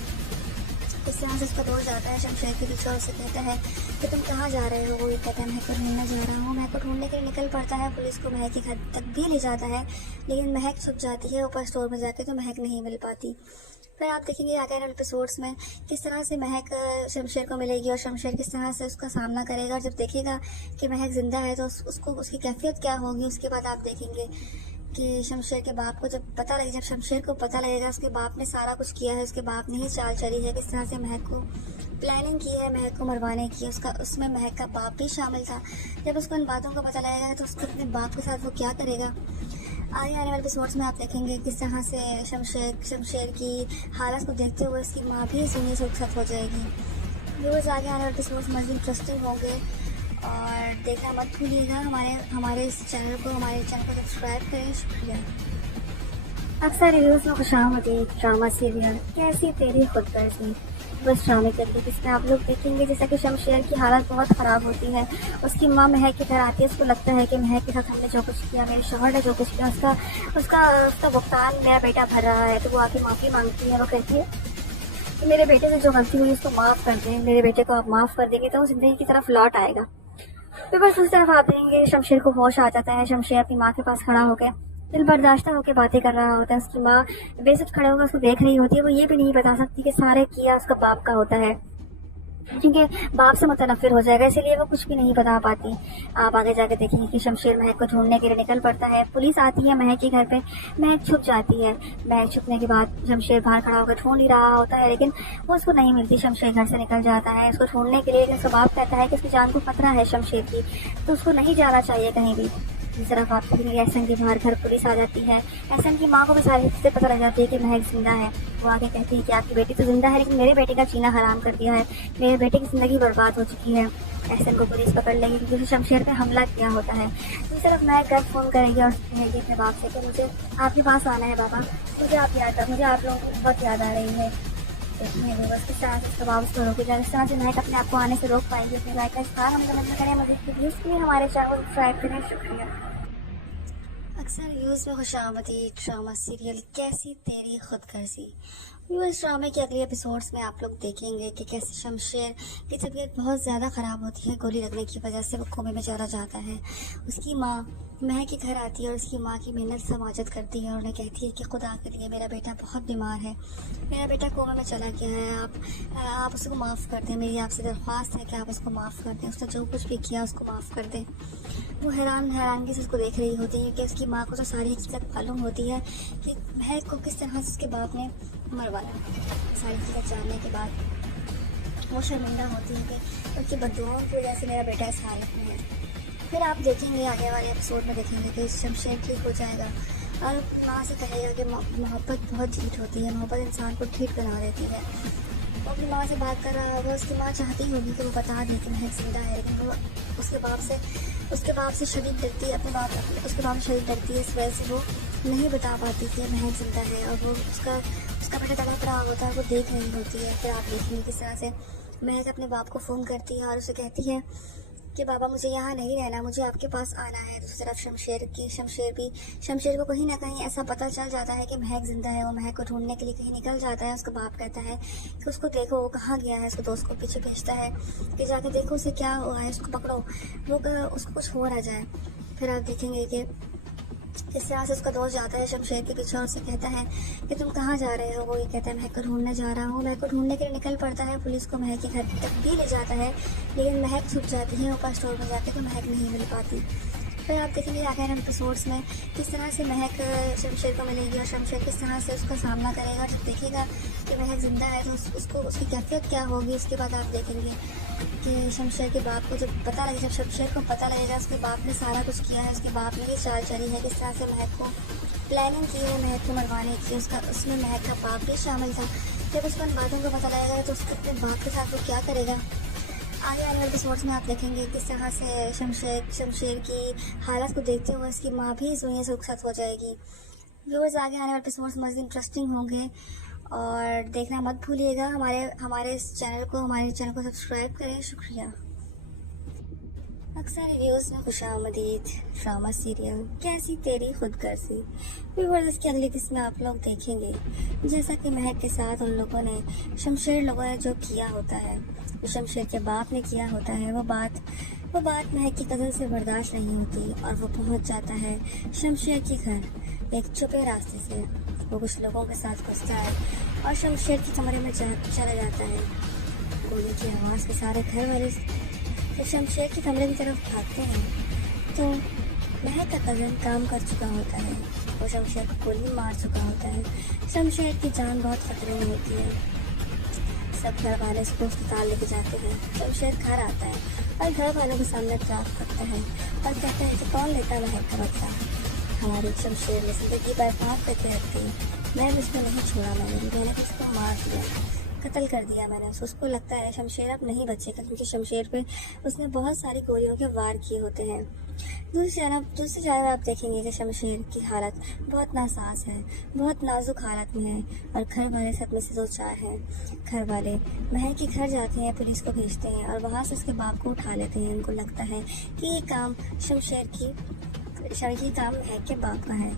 इस तरह से उसका दोस्त जाता है शमशेर के पीछे और उसे कहता है कि तुम कहाँ जा रहे हो। वो ये कहता है महक को ढूंढने जा रहा हूँ। महक को ढूंढने के लिए निकल पड़ता है। पुलिस को महक के घर तक भी ले जाता है, लेकिन महक छुप जाती है ऊपर स्टोर में जाके, तो महक नहीं मिल पाती। फिर आप देखेंगे आगे वाले एपिसोड्स में किस तरह से महक शमशेर को मिलेगी और शमशेर किस तरह से उसका सामना करेगा। और जब देखेगा कि महक जिंदा है तो उसको उसकी कैफियत क्या होगी। उसके बाद आप देखेंगे कि शमशेर के बाप को जब शमशेर को पता लगेगा उसके बाप ने सारा कुछ किया है, उसके बाप ने ही चाल चली है, किस तरह से महक को प्लानिंग की है महक को मरवाने की। उसमें महक का बाप भी शामिल था। जब उसको इन बातों का पता लगेगा तो उसके अपने बाप के साथ वो क्या करेगा। आगे आने वाले एपिसोड्स में आप देखेंगे किस तरह से शमशेर की हालत को देखते हुए उसकी माँ भी इस दुनिया से रुखसत हो जाएगी। व्यूअर्स, आगे आने वाले एपिसोड्स मज़ीद इंटरेस्टिंग होंगे और देखना मत भूलिएगा। हमारे इस चैनल को सब्सक्राइब करें। शुक्रिया। अक्सर रिव्यूज़ में खुशामदीद ड्रामा सीरियल कैसी तेरी खुदगर्जी, बस ड्रामे के लिए जिसमें आप लोग देखेंगे जैसा कि शमशेर की हालत बहुत ख़राब होती है। उसकी माँ महक के घर आती है। उसको लगता है कि महक के साथ हमने जो कुछ किया, मेरे शौहर ने जो कुछ किया, उसका भुगतान मेरा बेटा भर रहा है। तो वो आके माफ़ी मांगती है। वो कहती है कि मेरे बेटे से जो गलती हुई उसको माफ़ कर दें, मेरे बेटे को आप माफ़ कर देंगे तो वो ज़िंदगी की तरफ लौट आएगा। फिर बस उस तरफ आप देखेंगे शमशेर को होश आ जाता है। शमशेर अपनी माँ के पास खड़ा होकर दिल बर्दाश्त होकर बातें कर रहा होता है। उसकी माँ बेसुध खड़े होकर उसको देख रही होती है। वो ये भी नहीं बता सकती कि सारे किया उसका बाप का होता है, क्योंकि बाप से मुतनफिर हो जाएगा, इसीलिए वो कुछ भी नहीं बता पाती। आप आगे जाके देखेंगे कि शमशेर महक को ढूंढने के लिए निकल पड़ता है। पुलिस आती है महक के घर पे। महक छुप जाती है। महक छुपने के बाद शमशेर बाहर खड़ा होकर ढूंढ ही रहा होता है, लेकिन वो उसको नहीं मिलती। शमशेर घर से निकल जाता है उसको ढूंढने के लिए, लेकिन उसका बाप कहता है कि उसकी जान को खतरा है शमशेर की, तो उसको नहीं जाना चाहिए कहीं भी। इस तरफ आप देखेंगे एहसन के बाहर घर पुलिस आ जाती है। एहसन की माँ को भी सारी चीज़ें पता लग जाती है कि महक जिंदा है। वो आगे कहती है कि आपकी बेटी तो जिंदा है, लेकिन मेरे बेटे का जीना हराम कर दिया है, मेरे बेटे की ज़िंदगी बर्बाद हो चुकी है। एहसन को पुलिस पकड़ लेगी क्योंकि उसने शमशेर पे हमला किया होता है। दूसरी तरफ महक घर फ़ोन करेगी और कहेगी अपने बाप से कि मुझे आपके पास आना है बाबा, मुझे आप लोगों की बहुत याद आ रही है। बस किस तरह से उसका बाप उसको रोकेगा, किस तरह से महक अपने आप को आने से रोक पाएगी। अपने लाइक का इस्तेमाल हम कमेंट में करें। मज़ीद वीडियोज़ के लिए हमारे चैनल को सब्सक्राइब करें। शुक्रिया। अक्सर न्यूज़ में खुशामदीद ड्रामा सीरियल कैसी तेरी खुदगर्जी। इस ड्रामे के अगले एपिसोड्स में आप लोग देखेंगे कि कैसे शमशेर की तबीयत बहुत ज़्यादा ख़राब होती है। गोली लगने की वजह से वो कोमे में चला जाता है। उसकी माँ महक के घर आती है और उसकी माँ की मिन्नत समाजत करती है और उन्हें कहती है कि खुदा के लिए मेरा बेटा बहुत बीमार है, मेरा बेटा कोमे में चला गया है, आप उसको माफ़ कर दें। मेरी आपसे दरख्वास्त है कि आप उसको माफ़ कर दें, उसने जो कुछ भी किया उसको माफ़ कर दें। वो हैरानगी से उसको देख रही होती है कि उसकी माँ को तो सारी हकीकत मालूम होती है कि महक को किस तरह से उसके बाप ने मरवाया। सारी हकीकत जानने के बाद वो शर्मिंदा होती है कि उनकी बददुआओं की वजह से मेरा बेटा इस हालत में है। फिर आप देखेंगे आगे वाले एपिसोड में देखेंगे कि शमशेर ठीक हो जाएगा और माँ से कहेगा कि मोहब्बत बहुत ढीठ होती है, मोहब्बत इंसान को ढीठ बना देती है। वो अपनी माँ से बात कर रहा होगा। उसकी माँ चाहती होगी कि वो बता दे कि महक जिंदा है, लेकिन वो उसके बाप से शदीद डरती है। उसके बाप से शदीद डरती है, इस वजह से वो नहीं बता पाती कि महक जिंदा है और वो उसका बेटा तड़प रहा होता है, वो देख रही होती है। फिर आप देखेंगे किस तरह से महक अपने बाप को फ़ोन करती है और उसे कहती है कि बाबा मुझे यहाँ नहीं रहना, मुझे आपके पास आना है। दूसरी तरफ शमशेर को कहीं ना कहीं ऐसा पता चल जाता है कि महक जिंदा है। वो महक को ढूंढने के लिए कहीं निकल जाता है। उसका बाप कहता है कि उसको देखो वो कहाँ गया है। उसको दोस्त को पीछे भेजता है कि जाके देखो उसे क्या हुआ है, उसको पकड़ो, उसको कुछ हो ना जाए। फिर आप देखेंगे कि इस तरह से उसका दोस्त जाता है शमशेर के पीछे और उससे कहता है कि तुम कहाँ जा रहे हो। वो ये कहता है महक को ढूंढने जा रहा हूँ। महक को ढूंढने के लिए निकल पड़ता है। पुलिस को महक के घर तक भी ले जाता है, लेकिन महक छुप जाती है ऊपर स्टोर में जाके, तो महक नहीं मिल पाती। फिर आप देखेंगे आगे एपिसोड्स में किस तरह से महक शमशेर को मिलेगी और शमशेर किस तरह से उसका सामना करेगा। जब देखेगा कि महक जिंदा है तो उसकी कैफियत क्या होगी। उसके बाद आप देखेंगे कि शमशेर के बाप को जब शमशेर को पता लगेगा उसके बाप ने सारा कुछ किया है, उसके बाप ने ही चाल चली है, किस तरह से महक को प्लानिंग की है महक को मरवाने की। उसमें महक का बाप भी शामिल था। जब उसको इन बातों का पता लगेगा तो उसके अपने बाप के साथ वो क्या करेगा। आगे आने वाले एपिसोड्स में आप देखेंगे किस तरह से शमशेर की हालत को देखते हुए उसकी माँ भी इस दुनिया से रुखसत हो जाएगी। व्यूअर्स, आगे आने वाले एपिसोड्स मज़ीद इंटरेस्टिंग होंगे और देखना मत भूलिएगा। हमारे चैनल को सब्सक्राइब करें। शुक्रिया। अक्सर रिव्यूज में खुशामदीद ड्रामा सीरियल कैसी तेरी खुदगर्जी व्यूअर्स की अगली किस्म आप लोग देखेंगे। जैसा कि महक के साथ उन लोगों ने शमशेर लोगों ने जो किया होता है, जो शमशेर के बाप ने किया होता है, वो बात महक की कज़न से बर्दाश्त नहीं होती और वो पहुंच जाता है शमशेर के घर एक छुपे रास्ते से। वो कुछ लोगों के साथ घुसता है और शमशेर के कमरे में चला जाता है। गोली की आवाज़ के सारे घर वाले जब शमशेर के कमरे की तरफ भागते हैं तो महक का कज़न काम कर चुका होता है। वो शमशेर को गोली मार चुका होता है। शमशेर की जान बहुत खतरे में होती है। सब घर वाले उसको अस्पताल लेके जाते हैं। शमशेर घर आता है और घर वालों के सामने ड्राफ्ट करता है और कहता है कि कौन लेता महक का बदला। हमारी शमशेर ने जिंदगी बर्बाद करके रखती है। मैं उसको नहीं छोड़ा, मैंने उसको मार दिया, कत्ल कर दिया मैंने। उसको लगता है शमशेर अब नहीं बचेगा क्योंकि शमशेर पे उसने बहुत सारी गोलियों के वार किए होते हैं। दूसरी जानब आप देखेंगे कि शमशेर की हालत बहुत नासाज है, बहुत नाजुक हालत में है और घर वाले सब में से 2-4 हैं। घर वाले महक के घर जाते हैं, पुलिस को भेजते हैं और वहाँ से उसके बाप को उठा लेते हैं। उनको लगता है कि ये काम महक के बाप का है।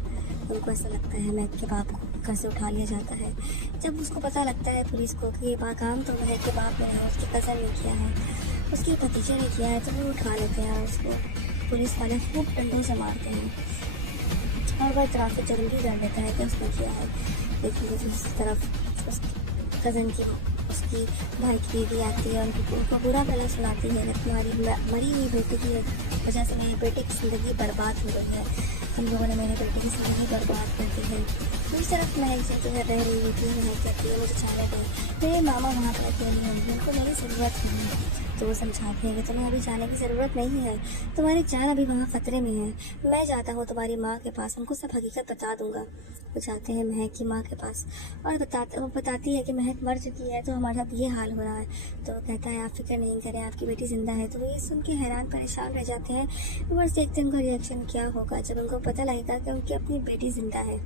उनको ऐसा लगता है महक के बाप को घर से उठा लिया जाता है। जब उसको पता लगता है पुलिस को कि ये काम तो महक के बाप ने है, उसके कज़न ने किया है, उसके भतीजे ने किया है, तो वो उठा लेते हैं और उसको पुलिस वाले खूब डंडों से मारते हैं और वह तरफ से जुर्म भी कर लेता है कि उसने किया है। लेकिन दूसरी तरफ उसकी कज़न की उसकी भाई की बीवी आती है और उनको बुरा भला सुनाती है कि तुम्हारी मरी हुई बेटी की वजह से मेरी बेटी की ज़िंदगी बर्बाद हो गई है। हम लोगों ने मेरी बेटी की ज़िंदगी बर्बाद कर दी है। दूसरी तरफ महक जो घर रह रही थी, महक कहती है मुझे जाने दे, मेरे मामा वहाँ पर अकेले होंगे, उनको मेरी ज़रूरत नहीं है। तो वो समझाते हैं कि तुम्हें अभी जाने की ज़रूरत नहीं है, तुम्हारी जान अभी वहाँ ख़तरे में है। मैं जाता हूँ तुम्हारी माँ के पास, उनको सब हकीकत बता दूँगा। वो जाते हैं महक की माँ के पास और वो बताती है कि महक मर चुकी है, तो हमारे साथ ये हाल हो रहा है। तो वो कहता है आप फिक्र नहीं करें, आपकी बेटी ज़िंदा है। तो वो ये सुन के हैरान परेशान रह जाते हैं। बस देखते हैं उनका रिएक्शन क्या होगा जब उनको पता लगेगा कि उनकी अपनी बेटी ज़िंदा है।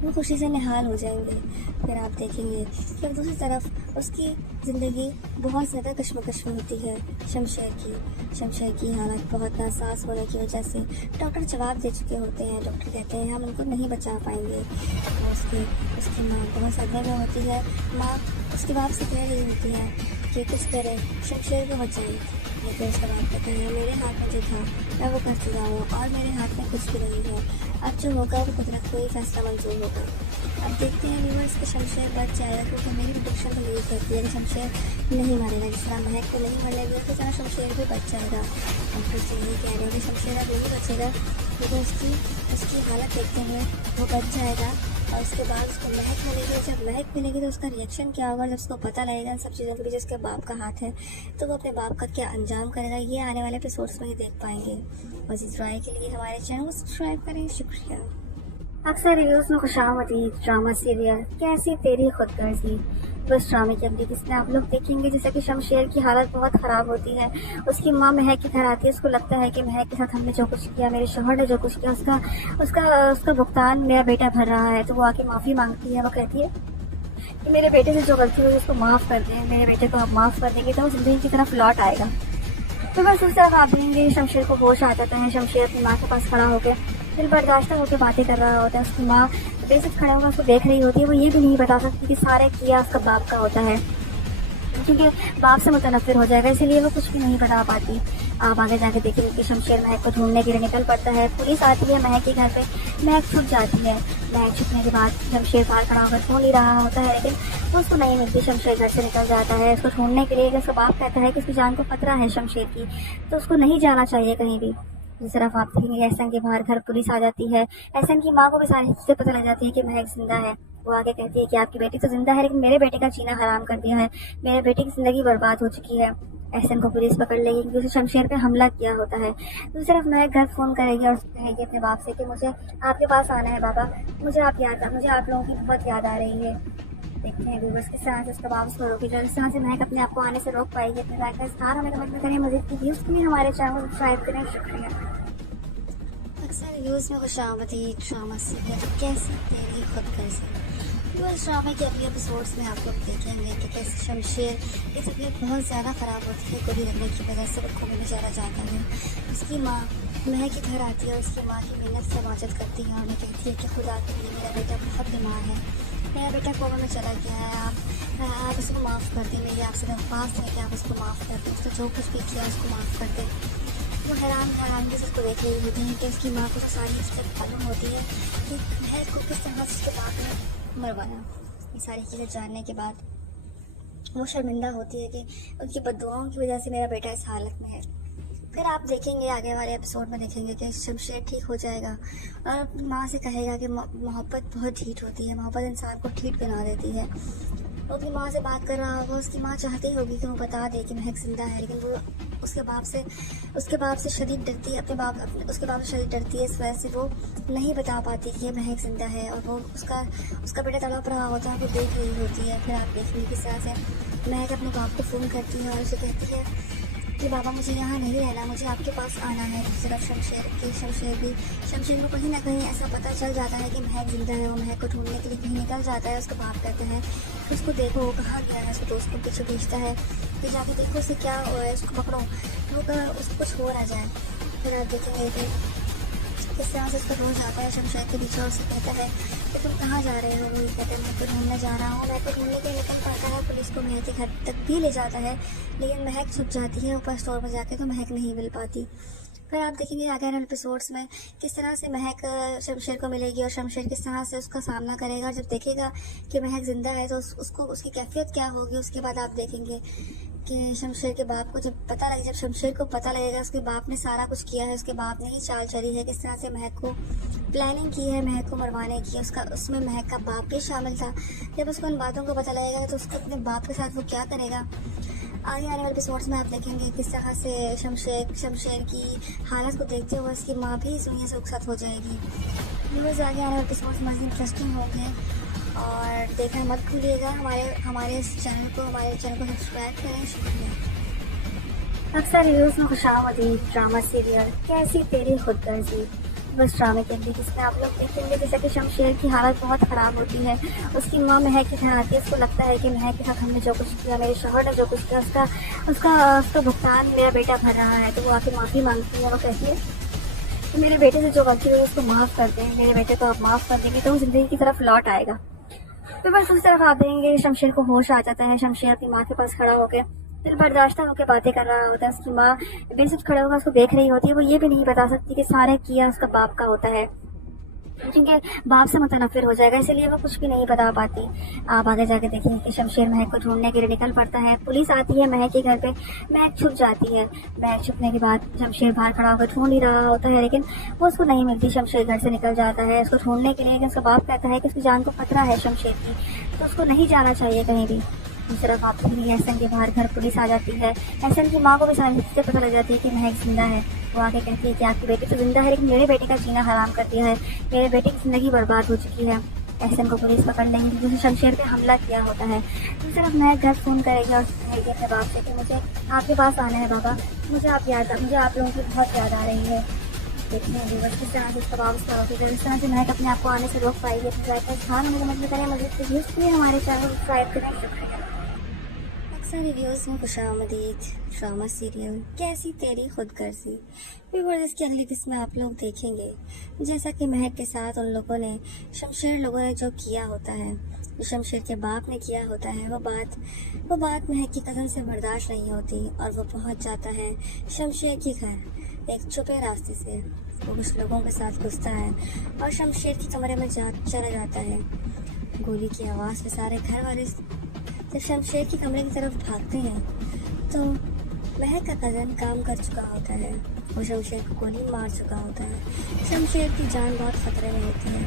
वो खुशी से निहाल हो जाएंगे। फिर आप देखेंगे कि दूसरी तरफ उसकी ज़िंदगी बहुत ज़्यादा कश्मकश में होती है। शमशेर की हालत बहुत नासाज होने की वजह से डॉक्टर जवाब दे चुके होते हैं। डॉक्टर कहते हैं हम उनको नहीं बचा पाएंगे। तो उसकी माँ बहुत सदमे में होती है। माँ उसके बाप से कह रही होती है कि कुछ करे, शमशेर को बचाए। लेकिन उसका बाप कहते हैं मेरे हाथ में जो था मैं वो कर चुका हूँ और मेरे हाथ में कुछ भी नहीं है। अब जो होगा वो कुदरत को ही फैसला मंजूर होगा। अब देखते हैं व्यूअर्स कि शमशेर बच जाएगा, क्योंकि मेरी प्रेडिक्शन तो यही कहती है कि शमशेर नहीं मरेगा। जिस तरह महक को नहीं मरने दिया तो तरह शमशेर भी बच जाएगा। और फिर से यही कह रहे हैं कि शमशेर अब नहीं बचेगा, क्योंकि उसकी हालत देखते हुए वो बच जाएगा। और उसके बाद उसको महक मिलेगी। जब महक मिलेगी तो उसका रिएक्शन क्या होगा, जब उसको पता लगेगा इन सब चीज़ों के पीछे उसके बाप का हाथ है, तो वो अपने बाप का क्या अंजाम करेगा, ये आने वाले एपिसोड्स में ही देख पाएंगे। मज़ीद राय के लिए हमारे चैनल को सब्सक्राइब करें। शुक्रिया। अक्सर रिव्यूज में खुशामदीद ड्रामा सीरियल कैसी तेरी खुदगर्जी, बस ड्रामे की अगली किस्में आप लोग देखेंगे। जैसे कि शमशेर की हालत बहुत ख़राब होती है। उसकी माँ महक के घर आती है। उसको लगता है कि महक के साथ हमने जो कुछ किया, मेरे शौहर ने जो कुछ किया, उसका भुगतान मेरा बेटा भर रहा है। तो वो आके माफ़ी मांगती है। वो कहती है कि मेरे बेटे से जो गलती हुई उसको माफ़ कर दें, मेरे बेटे को आप माफ़ कर देंगे तो वो ज़िंदगी की तरफ लौट आएगा। तो बस उस तरफ आप देखेंगे शमशेर को होश आ जाता है। शमशेर अपनी माँ के पास खड़ा होकर दिल बर्दाश्त होकर बातें कर रहा होता है। उसकी माँ बेइज्जत खड़ा होकर उसको देख रही होती है। वो ये भी नहीं बता सकती कि सारे किया उसका बाप का होता है, क्योंकि बाप से मुतनफ़िर हो जाएगा, इसलिए वो कुछ भी नहीं बता पाती। आप आगे जाके देखेंगे कि शमशेर महक को ढूंढने के लिए निकल पड़ता है। पुलिस आती है महक के घर पे। महक छुप जाती है। महक छुपने के बाद शमशेर बाहर खड़ा होकर ढूंढ ही रहा होता है, लेकिन वो उसको नहीं मिलती। शमशेर घर से निकल जाता है उसको ढूंढने के लिए। उसका बाप कहता है कि उसकी जान को खतरा है शमशेर की, तो उसको नहीं जाना चाहिए कहीं भी। दूसरी तरफ आप देखेंगे एहसन के बाहर घर पुलिस आ जाती है। एहसन की माँ को भी सारी चीज़ें पता लग जाती है कि महक जिंदा है। वो आगे कहती है कि आपकी बेटी तो जिंदा है, लेकिन मेरे बेटे का जीना हराम कर दिया है, मेरे बेटे की जिंदगी बर्बाद हो चुकी है। एहसन को पुलिस पकड़ लेगी क्योंकि उसने शमशेर पे हमला किया होता है। दूसरी तरफ महक घर फ़ोन करेगी और कहेगी अपने बाप से कि मुझे आपके पास आना है बाबा, मुझे आप लोगों की बहुत याद आ रही है। देखते हैं व्यूअर्स किस तरह से उसका बाप उसको रोकेगा, जिस तरह से महक अपने आप को आने से रोक पाएगी। अपने राय का इज़हार हमें कमेंट में करें। मज़ीद की व्यूज़ के लिए हमारे चैनल को सब्सक्राइब करें। शुक्रिया। अक्सर रिव्यूज़ में खुशामदीद ड्रामा सीरियल कैसी तेरी खुदगर्जी तो इस ड्रामे के अगले एपिसोड्स में आप लोग देखेंगे कि कैसे शमशेर की तबीयत बहुत ज़्यादा ख़राब होती है गोली लगने की वजह से। वो कोमे में चला जाता है। उसकी माँ महक के घर आती है और उसकी माँ की मिन्नत से इबादत करती है और उन्हें कहती है कि खुदा के लिए मेरा बेटा बहुत बीमार है, मेरा बेटा कोमे में चला गया है, आप उसको माफ़ कर दें। मेरी आपसे दरख्वास्त है कि आप उसको माफ़ कर दें, उसने जो कुछ भी किया उसको माफ़ कर दें। वो हैरानगी से उसको देख रही होती है कि उसकी माँ को तो सारी चीज़ें मालूम होती है कि महक को किस तरह से उसके बाप ने मरवाया। ये सारी चीज़ें जानने के बाद वो शर्मिंदा होती है कि उनकी बद्दुआओं की वजह से मेरा बेटा इस हालत में है। फिर आप देखेंगे आगे वाले एपिसोड में देखेंगे कि शमशेर ठीक हो जाएगा और अपनी माँ से कहेगा कि मोहब्बत बहुत ढीठ होती है, मोहब्बत इंसान को ढीठ बना देती है। वो अपनी माँ से बात कर रहा होगा, उसकी माँ चाहती होगी कि वो बता दे कि महक जिंदा है, लेकिन वो उसके बाप से शदीद डरती है, उसके बाप से शदीद डरती है। इस वजह से वो नहीं बता पाती कि ये महक जिंदा है और वो उसका बेटा तड़प रहा होता है, वो देख रही होती है। फिर आप देखेंगे किस तरह से महक अपने बाप को फ़ोन करती है और उसे कहती है कि बाबा मुझे यहाँ नहीं रहना, मुझे आपके पास आना है। दूसरी तरफ शमशेर को कहीं ना कहीं ऐसा पता चल जाता है कि महक जिंदा है। वो महक को ढूंढने के लिए कहीं निकल जाता है। उसका बाप कहते हैं कि उसको देखो वो कहाँ गया है। उसको दोस्त को पीछे भेजता है कि जाके देखो उसे क्या हुआ है, उसको पकड़ो, वो उसको कुछ हो ना जाए। फिर आप देखेंगे कि किस तरह से उसका रोज आता है शमशेर के पीछे और उसे कहता है कि तुम कहाँ जा रहे हो। वो कहते हैं मैं तो ढूंढने जा रहा हूँ। महक को ढूंढने के लिए निकल पाता है, पुलिस को महक के घर तक भी ले जाता है, लेकिन महक छुप जाती है ऊपर स्टोर पर जाके, तो महक नहीं मिल पाती। फिर आप देखेंगे आगे वाले एपिसोड्स में किस तरह से महक शमशेर को मिलेगी और शमशेर किस तरह से उसका सामना करेगा। जब देखेगा कि महक जिंदा है तो उसको उसकी कैफियत क्या होगी। उसके बाद आप देखेंगे कि शमशेर के बाप को जब शमशेर को पता लगेगा उसके बाप ने सारा कुछ किया है, उसके बाप ने ही चाल चली है, किस तरह से महक को प्लानिंग की है महक को मरवाने की, उसमें महक का बाप भी शामिल था। जब उसको इन बातों को पता लगेगा तो उसको अपने बाप के साथ वो क्या करेगा। आगे आने वाले एपिसोड्स में आप देखेंगे किस तरह से शमशेर की हालत को देखते हुए उसकी माँ भी इस दुनिया से रुखसत हो जाएगी। व्यूअर्स आगे आने वाले एपिसोड्स मज़ीद इंटरेस्टिंग होंगे और देखना मत भूलिएगा। हमारे चैनल को सब्सक्राइब करें। शुक्रिया। अक्सर रिव्यूज में खुशामदीद ड्रामा सीरियल कैसी तेरी खुदगर्जी, बस ड्रामे के लिए जिसमें आप लोग देखेंगे जैसे कि शमशेर की हालत बहुत ख़राब होती है। उसकी माँ महक के घर आती है, उसको लगता है कि महक के साथ हमने जो कुछ किया, मेरे शौहर ने जो कुछ किया, उसका भुगतान मेरा बेटा भर रहा है। तो वो आके माफ़ी मांगती है। वो कहती है कि मेरे बेटे से जो गलती हुई उसको माफ़ कर दें, मेरे बेटे को आप माफ़ कर देंगे तो वो ज़िंदगी की तरफ लौट आएगा। तो बस उस तरफ आप देंगे शमशेर को होश आ जाता है। शमशेर अपनी माँ के पास खड़ा होकर दिल बर्दाश्त होकर बातें कर रहा होता है। उसकी माँ बेसिक खड़े होकर उसको देख रही होती है। वो ये भी नहीं बता सकती कि सारे किया उसका बाप का होता है, क्योंकि बाप से मुतनफिर हो जाएगा, इसलिए वो कुछ भी नहीं बता पाती। आप आगे जाके देखेंगे कि शमशेर महक को ढूंढने के लिए निकल पड़ता है। पुलिस आती है महक के घर पे, महक छुप जाती है। महक छुपने के बाद शमशेर बाहर खड़ा होकर ढूंढ ही रहा होता है, लेकिन वो उसको नहीं मिलती। शमशेर घर से निकल जाता है उसको ढूंढने के लिए, लेकिन उसका बाप कहता है कि उसकी जान को खतरा है शमशेर की, तो उसको नहीं जाना चाहिए कहीं भी। दूसरी तरफ आप देखेंगे एहसन के बाहर घर पुलिस आ जाती है। एहसन की माँ को भी से पता लग जाती है कि महक जिंदा है। वो आके कहती है कि आपकी बेटी तो जिंदा है, लेकिन मेरे बेटे का जीना हराम कर दिया है, मेरे बेटे की जिंदगी बर्बाद हो चुकी है। एहसन को पुलिस पकड़ लेंगी जिसने शमशेर पे हमला किया होता है। दूसरी तरफ महक घर फ़ोन करेगी और कहेगी अपने बाप से कि मुझे आपके पास आना है बाबा, मुझे आप लोगों की बहुत याद आ रही है। देखते हैं व्यूअर्स किस तरह से उसका बाप इस तरह से महक अपने आप को आने से रोक पाएगी। अपनी राय का स्थान मुझे मत करें, मुझे हमारे चैनल को सब्सक्राइब करें। शुक्रिया। अक्सर रिव्यूज़ में खुशामदीद ड्रामा सीरियल कैसी तेरी खुदगर्जी। व्यूअर्स इसकी अगली किस्म में आप लोग देखेंगे जैसा कि महक के साथ उन लोगों ने लोगों ने जो किया होता है, जो शमशेर के बाप ने किया होता है, वो बात महक की कदम से बर्दाश्त नहीं होती और वो पहुंच जाता है शमशेर के घर एक छुपे रास्ते से। वो कुछ लोगों के साथ घुसता है और शमशेर के कमरे में चला जाता है। गोली की आवाज़ में सारे घर वाले जब शमशेर के कमरे की तरफ भागते हैं तो महक का कज़न काम कर चुका होता है। वो शमशेर को गोली मार चुका होता है। शमशेर की जान बहुत खतरे में होती है।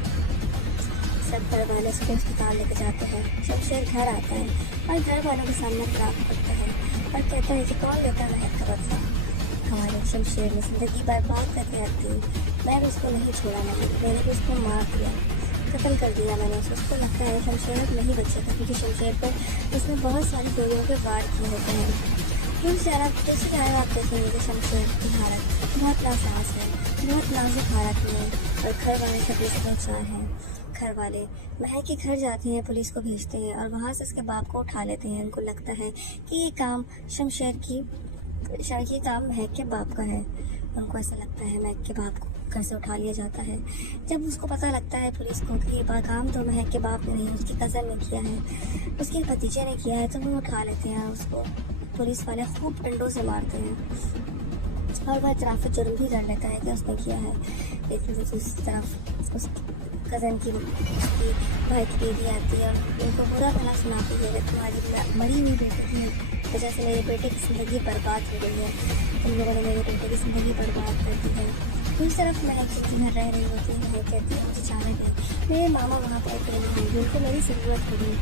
सब घर वाले उसको अस्पताल लेकर जाते हैं। शमशेर घर आता है और घर वालों के सामने खराब करता है और कहता है कि कौन लेता महक का बदला। हमारे शमशेर ने ज़िंदगी बर्बाद करके रख दी, मैं भी उसको नहीं छोड़ा, मैंने भी उसको मार दिया, कत्ल कर दिया मैंने उसको लगता है शमशेर अब नहीं बचेगा, क्योंकि शमशेर पर उसने बहुत सारी गोलियों के वार किए होते हैं। दूसरी तरफ आप देखेंगे कि शमशेर की हालत बहुत नासाज है, बहुत नाजुक हालत में, और घर वाले सभी समाचार हैं। घर वाले महक के घर जाते हैं, पुलिस को भेजते हैं और वहाँ से उसके बाप को उठा लेते हैं। उनको लगता है कि ये काम ये काम महक के बाप का है। उनको ऐसा लगता है महक के बाप को घर से उठा लिया जाता है। जब उसको पता लगता है पुलिस को कि ये काम तो महक के बाप ने नहीं, उसकी कज़न ने किया है, उसके भतीजे ने किया है, तो वो उठा लेते हैं उसको। पुलिस वाले खूब डंडों से मारते हैं और वह इतराफ़ जुर्म भी कर लेता है कि उसने किया है। लेकिन दूसरी तरफ उस कज़न की उसकी भाई की बेटी आती है और उनको बुरा भला सुनाती है कि तुम्हारी मरी हुई बेटी की वजह से मेरे बेटे की ज़िंदगी बर्बाद हो गई है, तुम लोगों ने मेरे बेटे की ज़िंदगी बर्बाद कर दी है। दूसरी तरफ महक जिनके घर रह रही होती है, महक कहती है मुझे जाने दें, मेरे मामा वहाँ पर अकेले होंगे, उनको मेरी ज़रूरत होगी।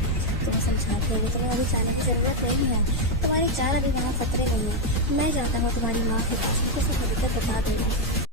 तो वो समझाते हैं कि तुम्हें अभी जाने की ज़रूरत नहीं है, तुम्हारी जान अभी वहाँ खतरे नहीं है, मैं जाता हूँ तुम्हारी माँ के पास, उनको सब हकीकत बता देना।